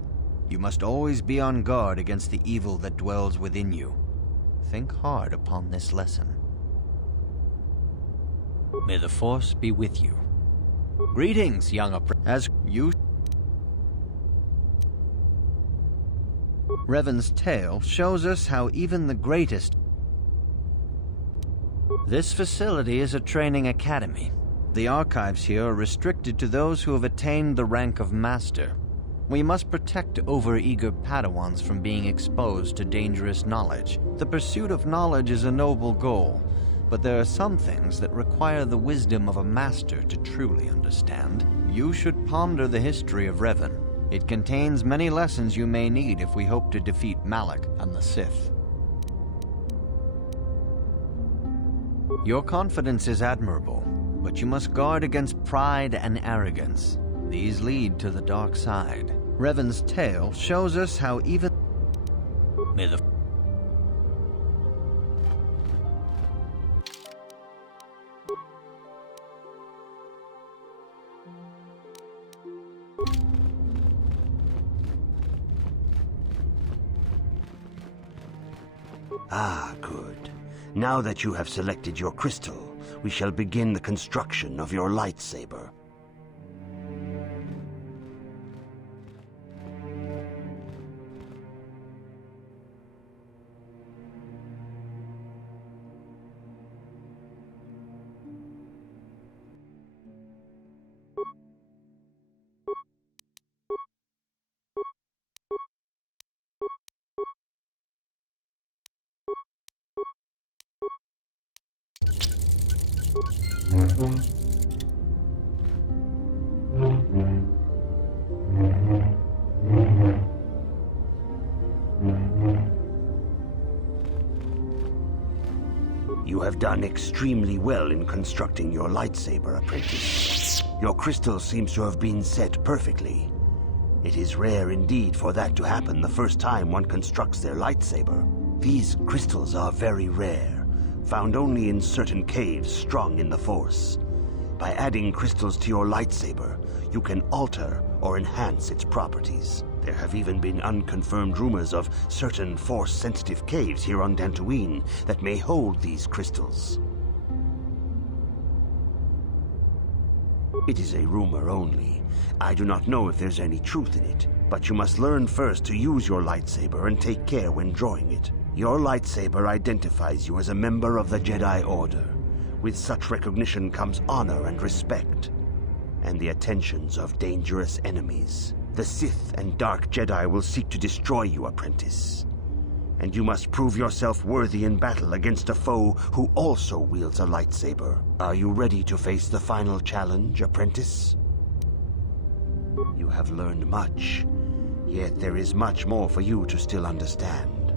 You must always be on guard against the evil that dwells within you. Think hard upon this lesson. May the Force be with you. Greetings, young apprentice. As you... Revan's tale shows us how even the greatest... This facility is a training academy. The archives here are restricted to those who have attained the rank of Master. We must protect overeager Padawans from being exposed to dangerous knowledge. The pursuit of knowledge is a noble goal, but there are some things that require the wisdom of a master to truly understand. You should ponder the history of Revan. It contains many lessons you may need if we hope to defeat Malak and the Sith. Your confidence is admirable, but you must guard against pride and arrogance. These lead to the dark side. Revan's tale shows us how even... May the... Ah, good. Now that you have selected your crystal, we shall begin the construction of your lightsaber. You have done extremely well in constructing your lightsaber, apprentice. Your crystal seems to have been set perfectly. It is rare indeed for that to happen the first time one constructs their lightsaber. These crystals are very rare, found only in certain caves strong in the Force. By adding crystals to your lightsaber, you can alter or enhance its properties. There have even been unconfirmed rumors of certain Force-sensitive caves here on Dantooine that may hold these crystals. It is a rumor only. I do not know if there's any truth in it, but you must learn first to use your lightsaber and take care when drawing it. Your lightsaber identifies you as a member of the Jedi Order. With such recognition comes honor and respect, and the attentions of dangerous enemies. The Sith and Dark Jedi will seek to destroy you, apprentice. And you must prove yourself worthy in battle against a foe who also wields a lightsaber. Are you ready to face the final challenge, apprentice? You have learned much, yet there is much more for you to still understand.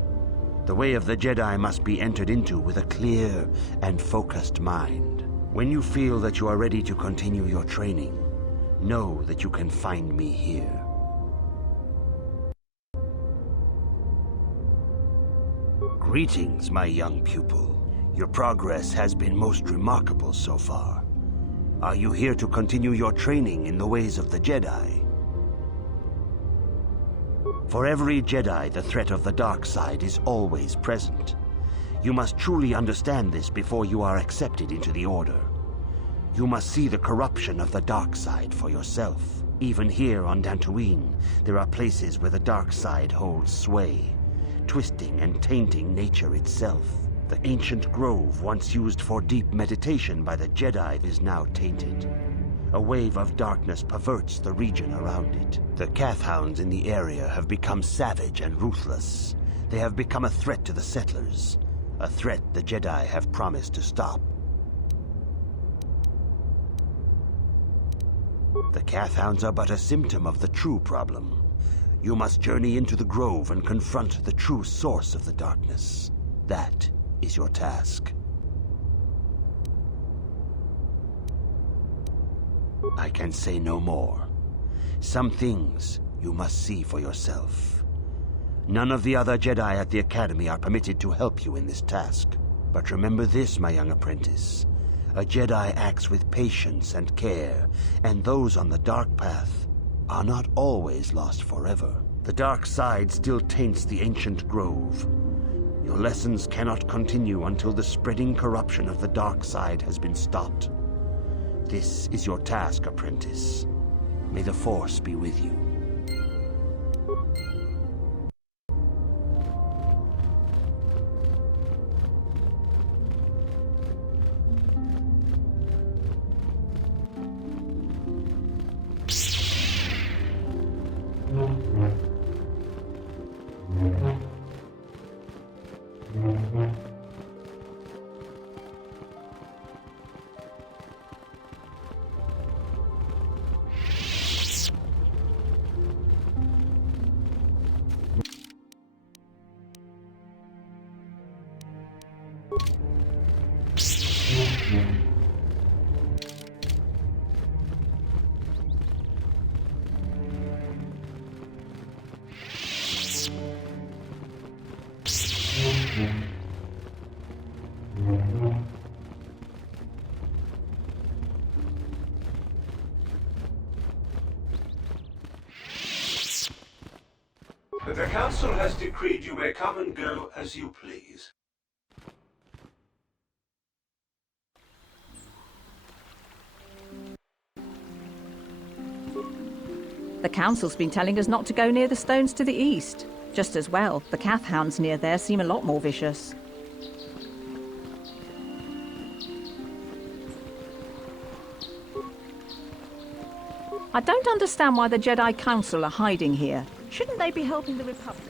The way of the Jedi must be entered into with a clear and focused mind. When you feel that you are ready to continue your training, know that you can find me here. Greetings, my young pupil. Your progress has been most remarkable so far. Are you here to continue your training in the ways of the Jedi? For every Jedi, the threat of the dark side is always present. You must truly understand this before you are accepted into the Order. You must see the corruption of the dark side for yourself. Even here on Dantooine, there are places where the dark side holds sway, twisting and tainting nature itself. The ancient grove, once used for deep meditation by the Jedi, is now tainted. A wave of darkness perverts the region around it. The Kath hounds in the area have become savage and ruthless. They have become a threat to the settlers, a threat the Jedi have promised to stop. The Kath hounds are but a symptom of the true problem. You must journey into the grove and confront the true source of the darkness. That is your task. I can say no more. Some things you must see for yourself. None of the other Jedi at the Academy are permitted to help you in this task. But remember this, my young apprentice. A Jedi acts with patience and care, and those on the dark path are not always lost forever. The dark side still taints the ancient grove. Your lessons cannot continue until the spreading corruption of the dark side has been stopped. This is your task, apprentice. May the Force be with you. The Council has decreed you may come and go as you please. The Council's been telling us not to go near the stones to the east. Just as well, the Kath hounds near there seem a lot more vicious. I don't understand why the Jedi Council are hiding here. Shouldn't they be helping the Republic?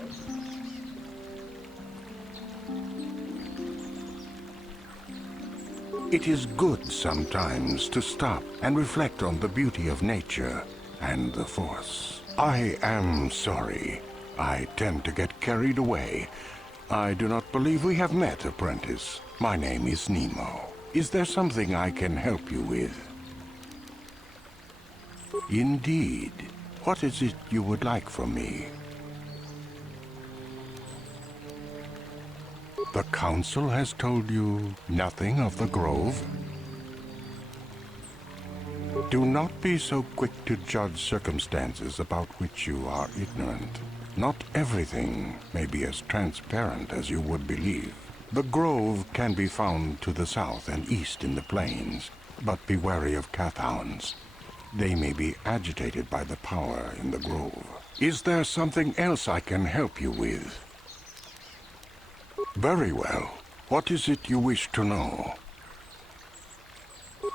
It is good sometimes to stop and reflect on the beauty of nature and the Force. I am sorry. I tend to get carried away. I do not believe we have met, apprentice. My name is Nemo. Is there something I can help you with? Indeed. What is it you would like from me? The Council has told you nothing of the Grove? Do not be so quick to judge circumstances about which you are ignorant. Not everything may be as transparent as you would believe. The Grove can be found to the south and east in the plains, but be wary of Kathhounds. They may be agitated by the power in the Grove. Is there something else I can help you with? Very well. What is it you wish to know?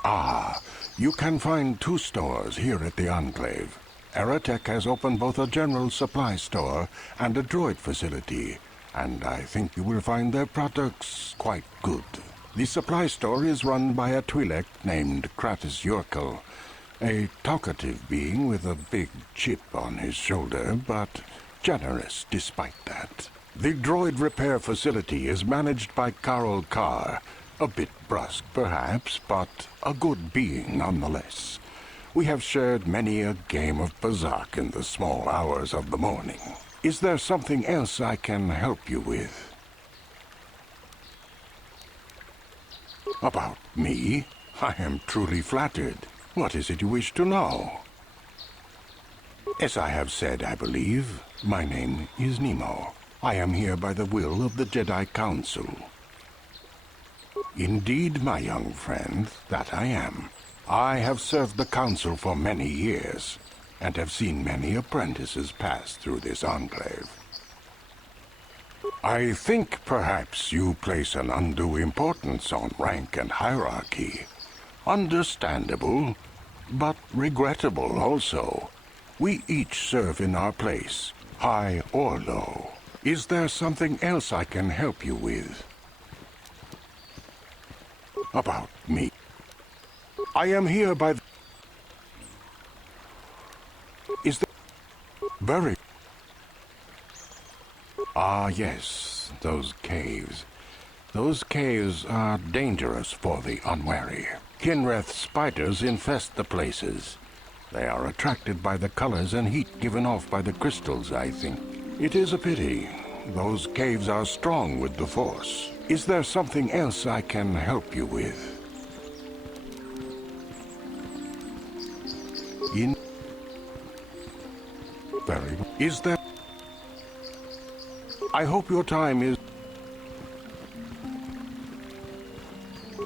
Ah, you can find 2 stores here at the Enclave. Aerotech has opened both a general supply store and a droid facility, and I think you will find their products quite good. The supply store is run by a Twi'lek named Kratos Yorkel, a talkative being with a big chip on his shoulder, but generous despite that. The droid repair facility is managed by Carol Carr, a bit brusque perhaps, but a good being nonetheless. We have shared many a game of Bazak in the small hours of the morning. Is there something else I can help you with? About me? I am truly flattered. What is it you wish to know? As I have said, I believe, my name is Nemo. I am here by the will of the Jedi Council. Indeed, my young friend, that I am. I have served the Council for many years, and have seen many apprentices pass through this enclave. I think perhaps you place an undue importance on rank and hierarchy. Understandable, but regrettable also. We each serve in our place, high or low. Is there something else I can help you with? About me. I am here by the... Is there... Very... Ah, yes, those caves. Those caves are dangerous for the unwary. Kinreth spiders infest the places. They are attracted by the colors and heat given off by the crystals, I think. It is a pity. Those caves are strong with the Force. Is there something else I can help you with? Very well. Is there... I hope your time is...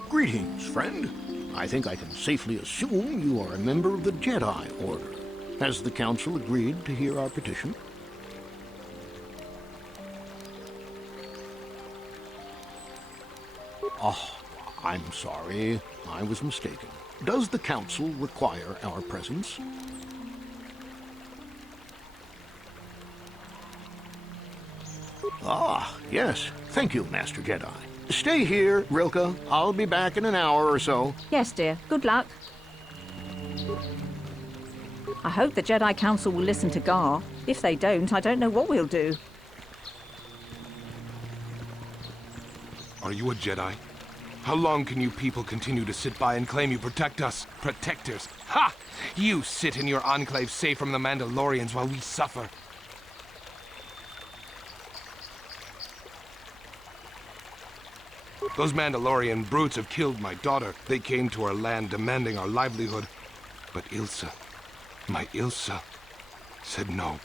Greetings, friend. I think I can safely assume you are a member of the Jedi Order. Has the Council agreed to hear our petition? Oh, I'm sorry. I was mistaken. Does the Council require our presence? Ah, yes. Thank you, Master Jedi. Stay here, Rilke. I'll be back in an hour or so. Yes, dear. Good luck. I hope the Jedi Council will listen to Gar. If they don't, I don't know what we'll do. Are you a Jedi? How long can you people continue to sit by and claim you protect us? Protectors? Ha! You sit in your enclave safe from the Mandalorians while we suffer. Those Mandalorian brutes have killed my daughter. They came to our land demanding our livelihood. But Ilsa, my Ilsa, said no.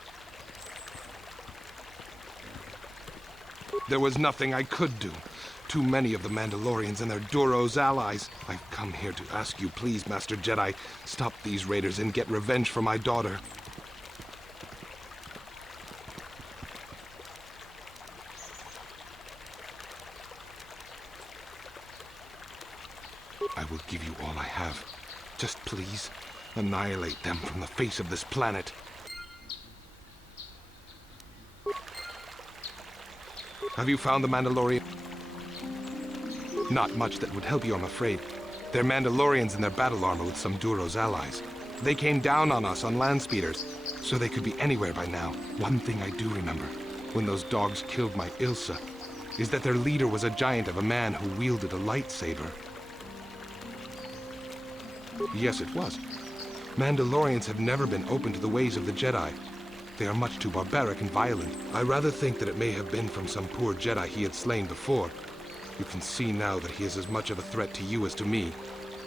There was nothing I could do. Too many of the Mandalorians and their Duros allies. I've come here to ask you, please, Master Jedi, stop these raiders and get revenge for my daughter. I will give you all I have. Just please, annihilate them from the face of this planet. Have you found the Mandalorian? Not much that would help you, I'm afraid. They're Mandalorians in their battle armor with some Duros allies. They came down on us on land speeders, so they could be anywhere by now. One thing I do remember, when those dogs killed my Ilsa, is that their leader was a giant of a man who wielded a lightsaber. Yes, it was. Mandalorians have never been open to the ways of the Jedi. They are much too barbaric and violent. I rather think that it may have been from some poor Jedi he had slain before. You can see now that he is as much of a threat to you as to me.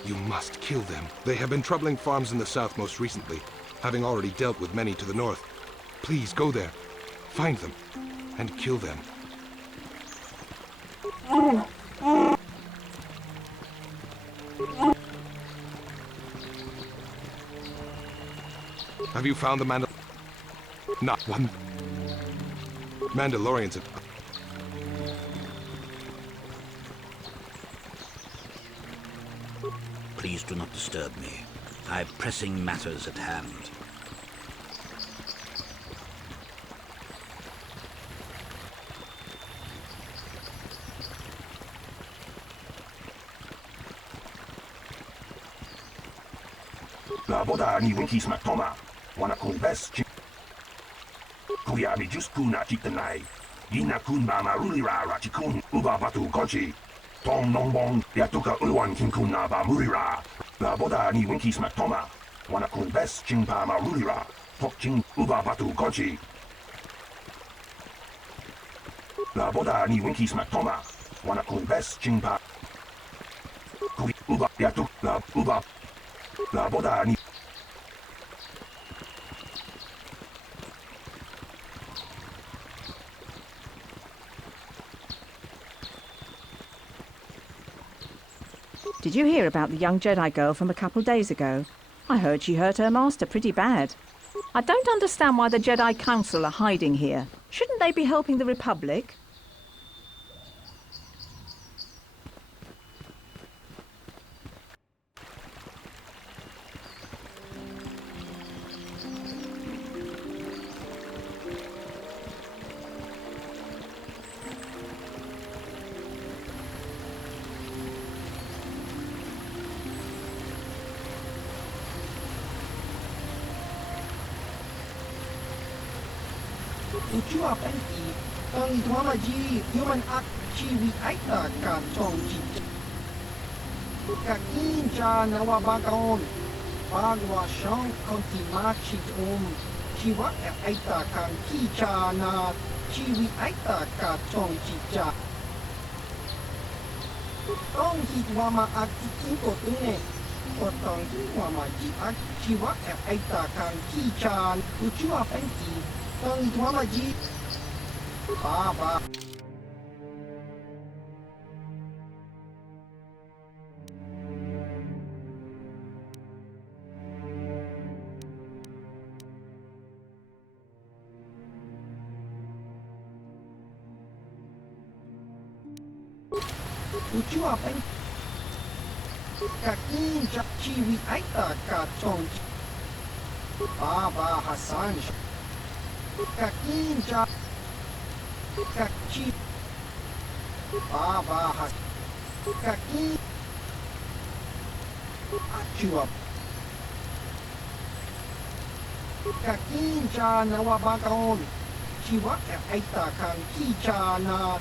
You must kill them. They have been troubling farms in the south most recently, having already dealt with many to the north. Please go there, find them, and kill them. Have you found the Not one. Mandalorians have... Please do not disturb me. I have pressing matters at hand. Laboda ni winkis matoma. Wana kun best. Kuya mi just kuna chitanai. Yina kun ba marulira rachikun uba batu gochi. Tom nongbong yatuka uwan kinkuna ba murira. Laboda ni winkis matoma. Wana kun best chingpa marulira. Tok ching uba batu gochi. Laboda ni winkis matoma. Wana kun best chingpa. Kuya uba yatuk la uba. Laboda ni. Did you hear about the young Jedi girl from a couple days ago? I heard she hurt her master pretty bad. I don't understand why the Jedi Council are hiding here. Shouldn't they be helping the Republic? Ucua penti, tangi tuama ji, human ak chiwi aita ka chong chi. Kakin cha nawa bagaon, bagwa shong konti machi chiwa aita kan ki cha na chiwi aita ka chong chi cha. Tong hit wama ak ko tune, potong wama ji ak chiwa aita kan ki cha. Ucua penti. Tangi tuama ji. Baba. Ucu apa ini? Kakin ciwi aita kacong. Baba Hasan. Kakinja Kaki Baba has Kaki Achua Kakinja Nawabagaon Chiwa Aita Kan Kicha na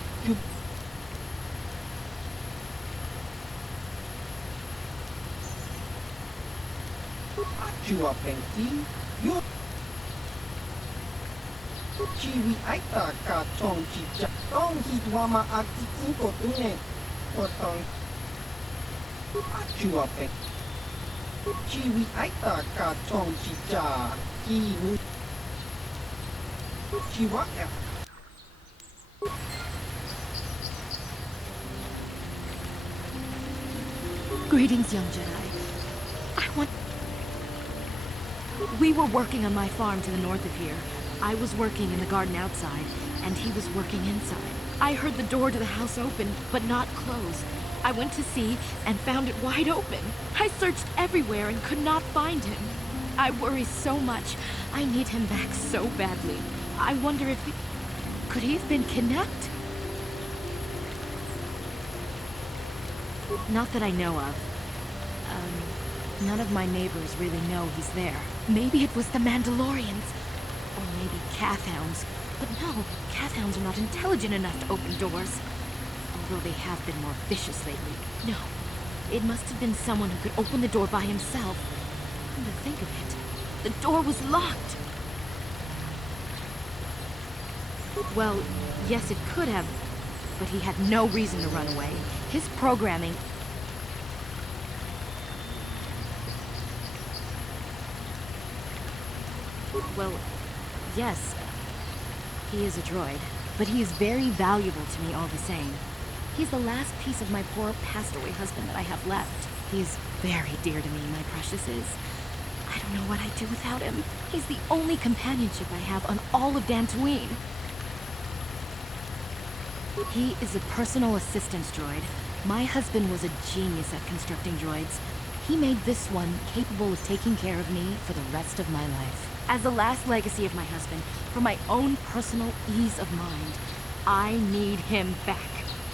Achua Penti You Chiwi aita ka chong chicha. Tong hit wama akti inko tune. Potong. Achua pe. Chiwi aita ka chong chicha. Kinu. Chiwa ya. Greetings, young Jedi. We were working on my farm to the north of here. I was working in the garden outside, and he was working inside. I heard the door to the house open, but not close. I went to see and found it wide open. I searched everywhere and could not find him. I worry so much. I need him back so badly. I wonder if could he have been kidnapped? Not that I know of. None of my neighbors really know he's there. Maybe it was the Mandalorians. Or maybe Kathhounds. But no, Kathhounds are not intelligent enough to open doors. Although they have been more vicious lately. No, it must have been someone who could open the door by himself. Come to think of it, the door was locked. Well, yes, it could have, but he had no reason to run away. His programming... Well, yes, he is a droid, but he is very valuable to me all the same. He's the last piece of my poor passed-away husband that I have left. He is very dear to me, my precious is. I don't know what I'd do without him. He's the only companionship I have on all of Dantooine. He is a personal assistance droid. My husband was a genius at constructing droids. He made this one capable of taking care of me for the rest of my life. As the last legacy of my husband, for my own personal ease of mind, I need him back.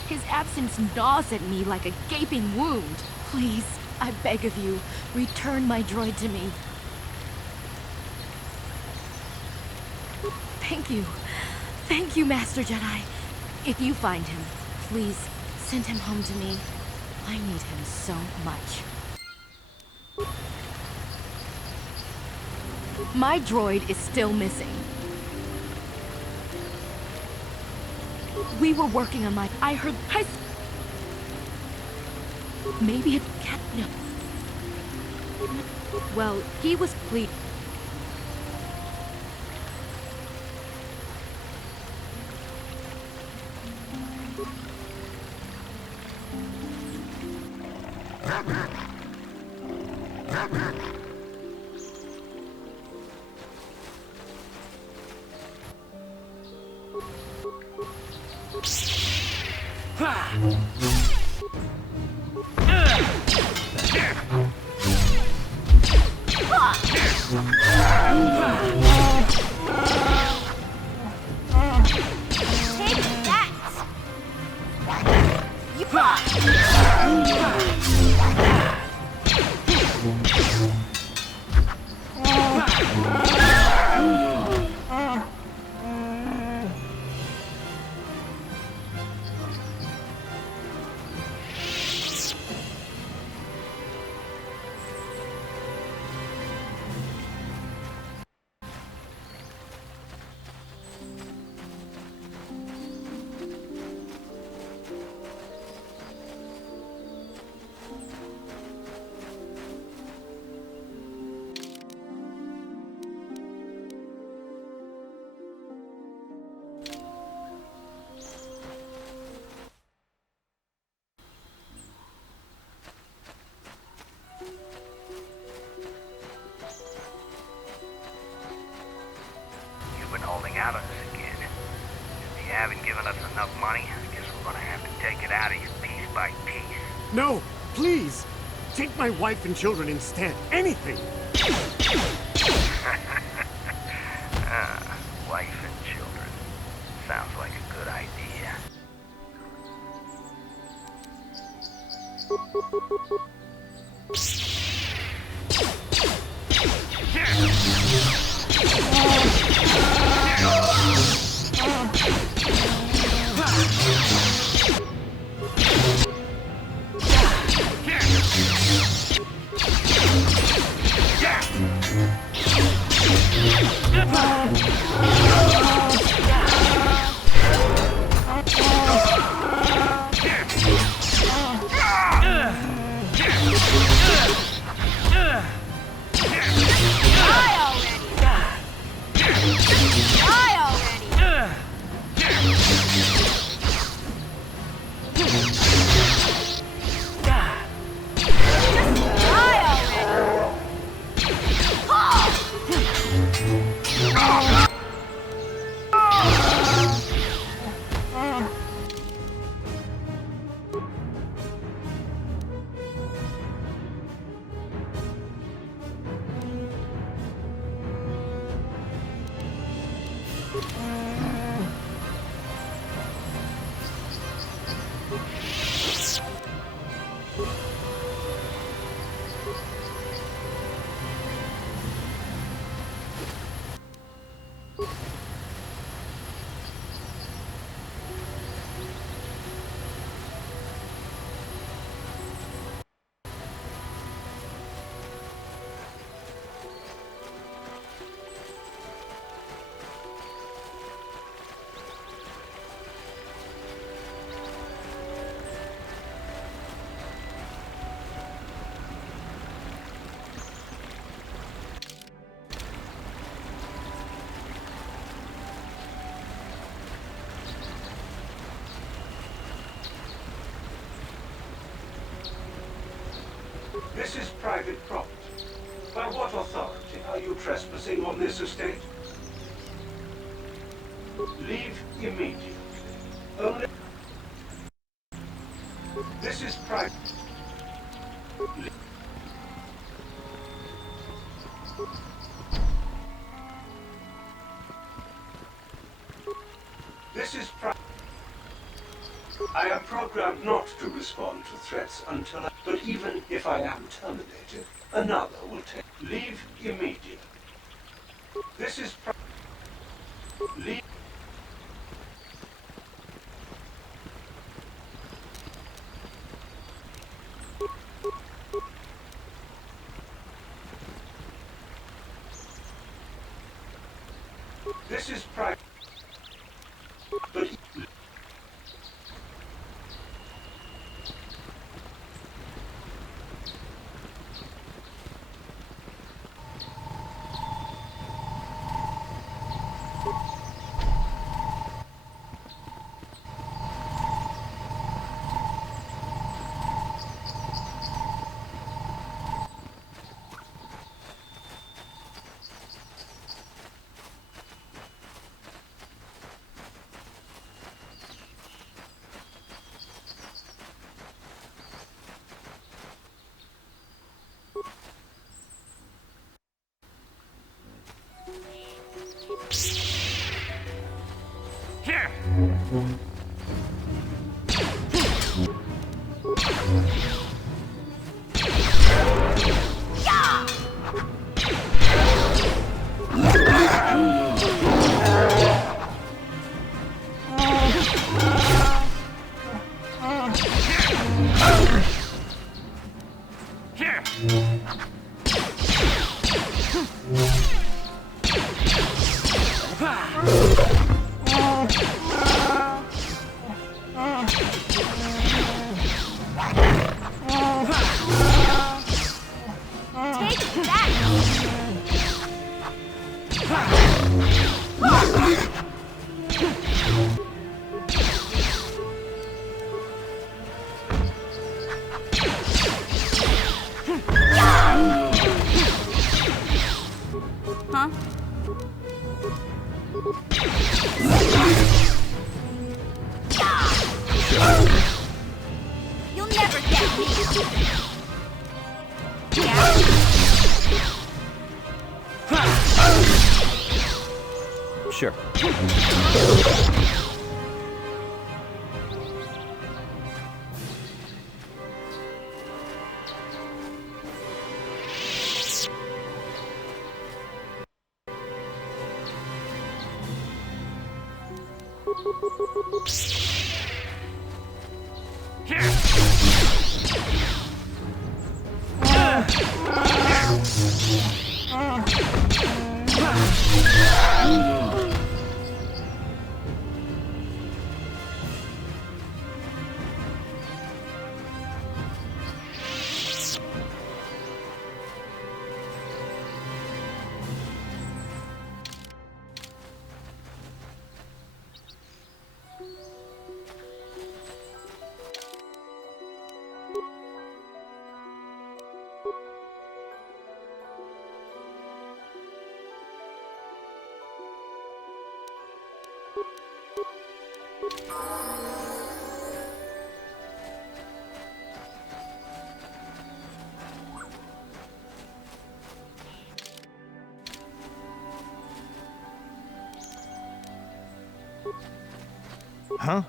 His absence gnaws at me like a gaping wound. Please, I beg of you, return my droid to me. Thank you. Thank you, Master Jedi. If you find him, please send him home to me. I need him so much. My droid is still missing. We were working on my... I heard... Maybe it can't... No. Well, he was plead... Out of this again. If you haven't given us enough money, I guess we're gonna have to take it out of you piece by piece. No, please! Take my wife and children instead. Anything! Wife and children. Sounds like a good idea. This is private property. By what authority are you trespassing on this estate? Leave immediately. Only... This is private. This is private. I am programmed not to respond to threats until but even if I am terminated, another will take... Leave immediately. This is leave... This is private. But... Here! Huh? You'll never get me. Yeah. Sure. Huh?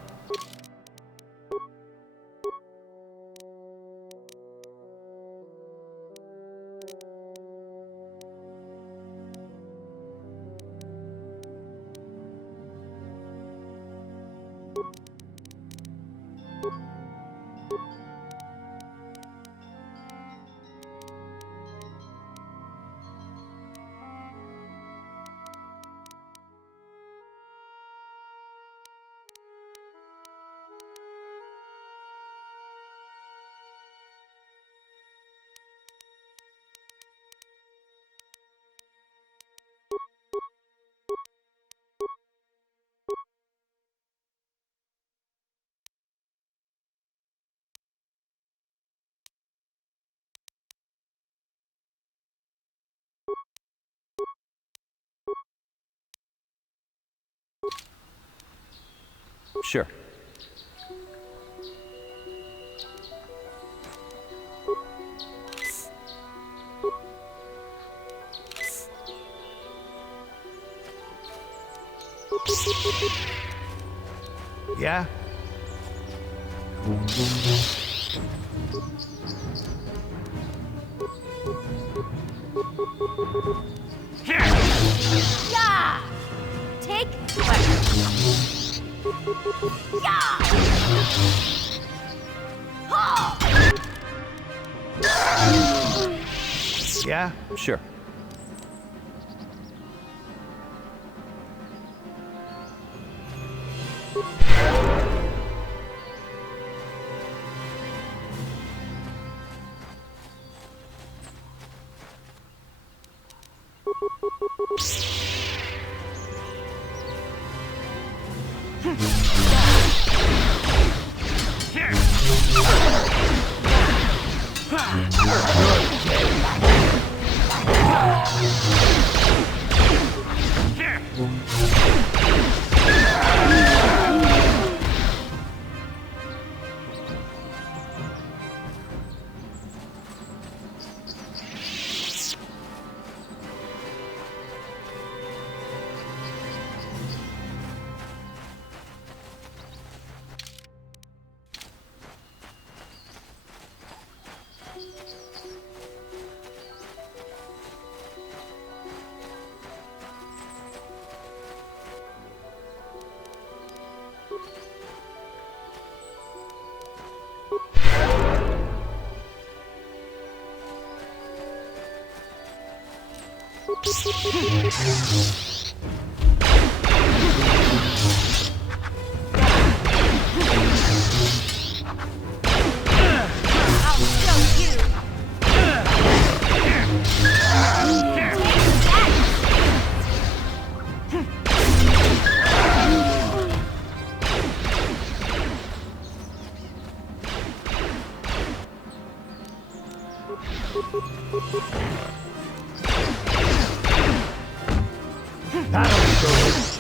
Sure. Yeah? Yeah! Take left. Yeah! Oh! Yeah? Sure. That'll be good.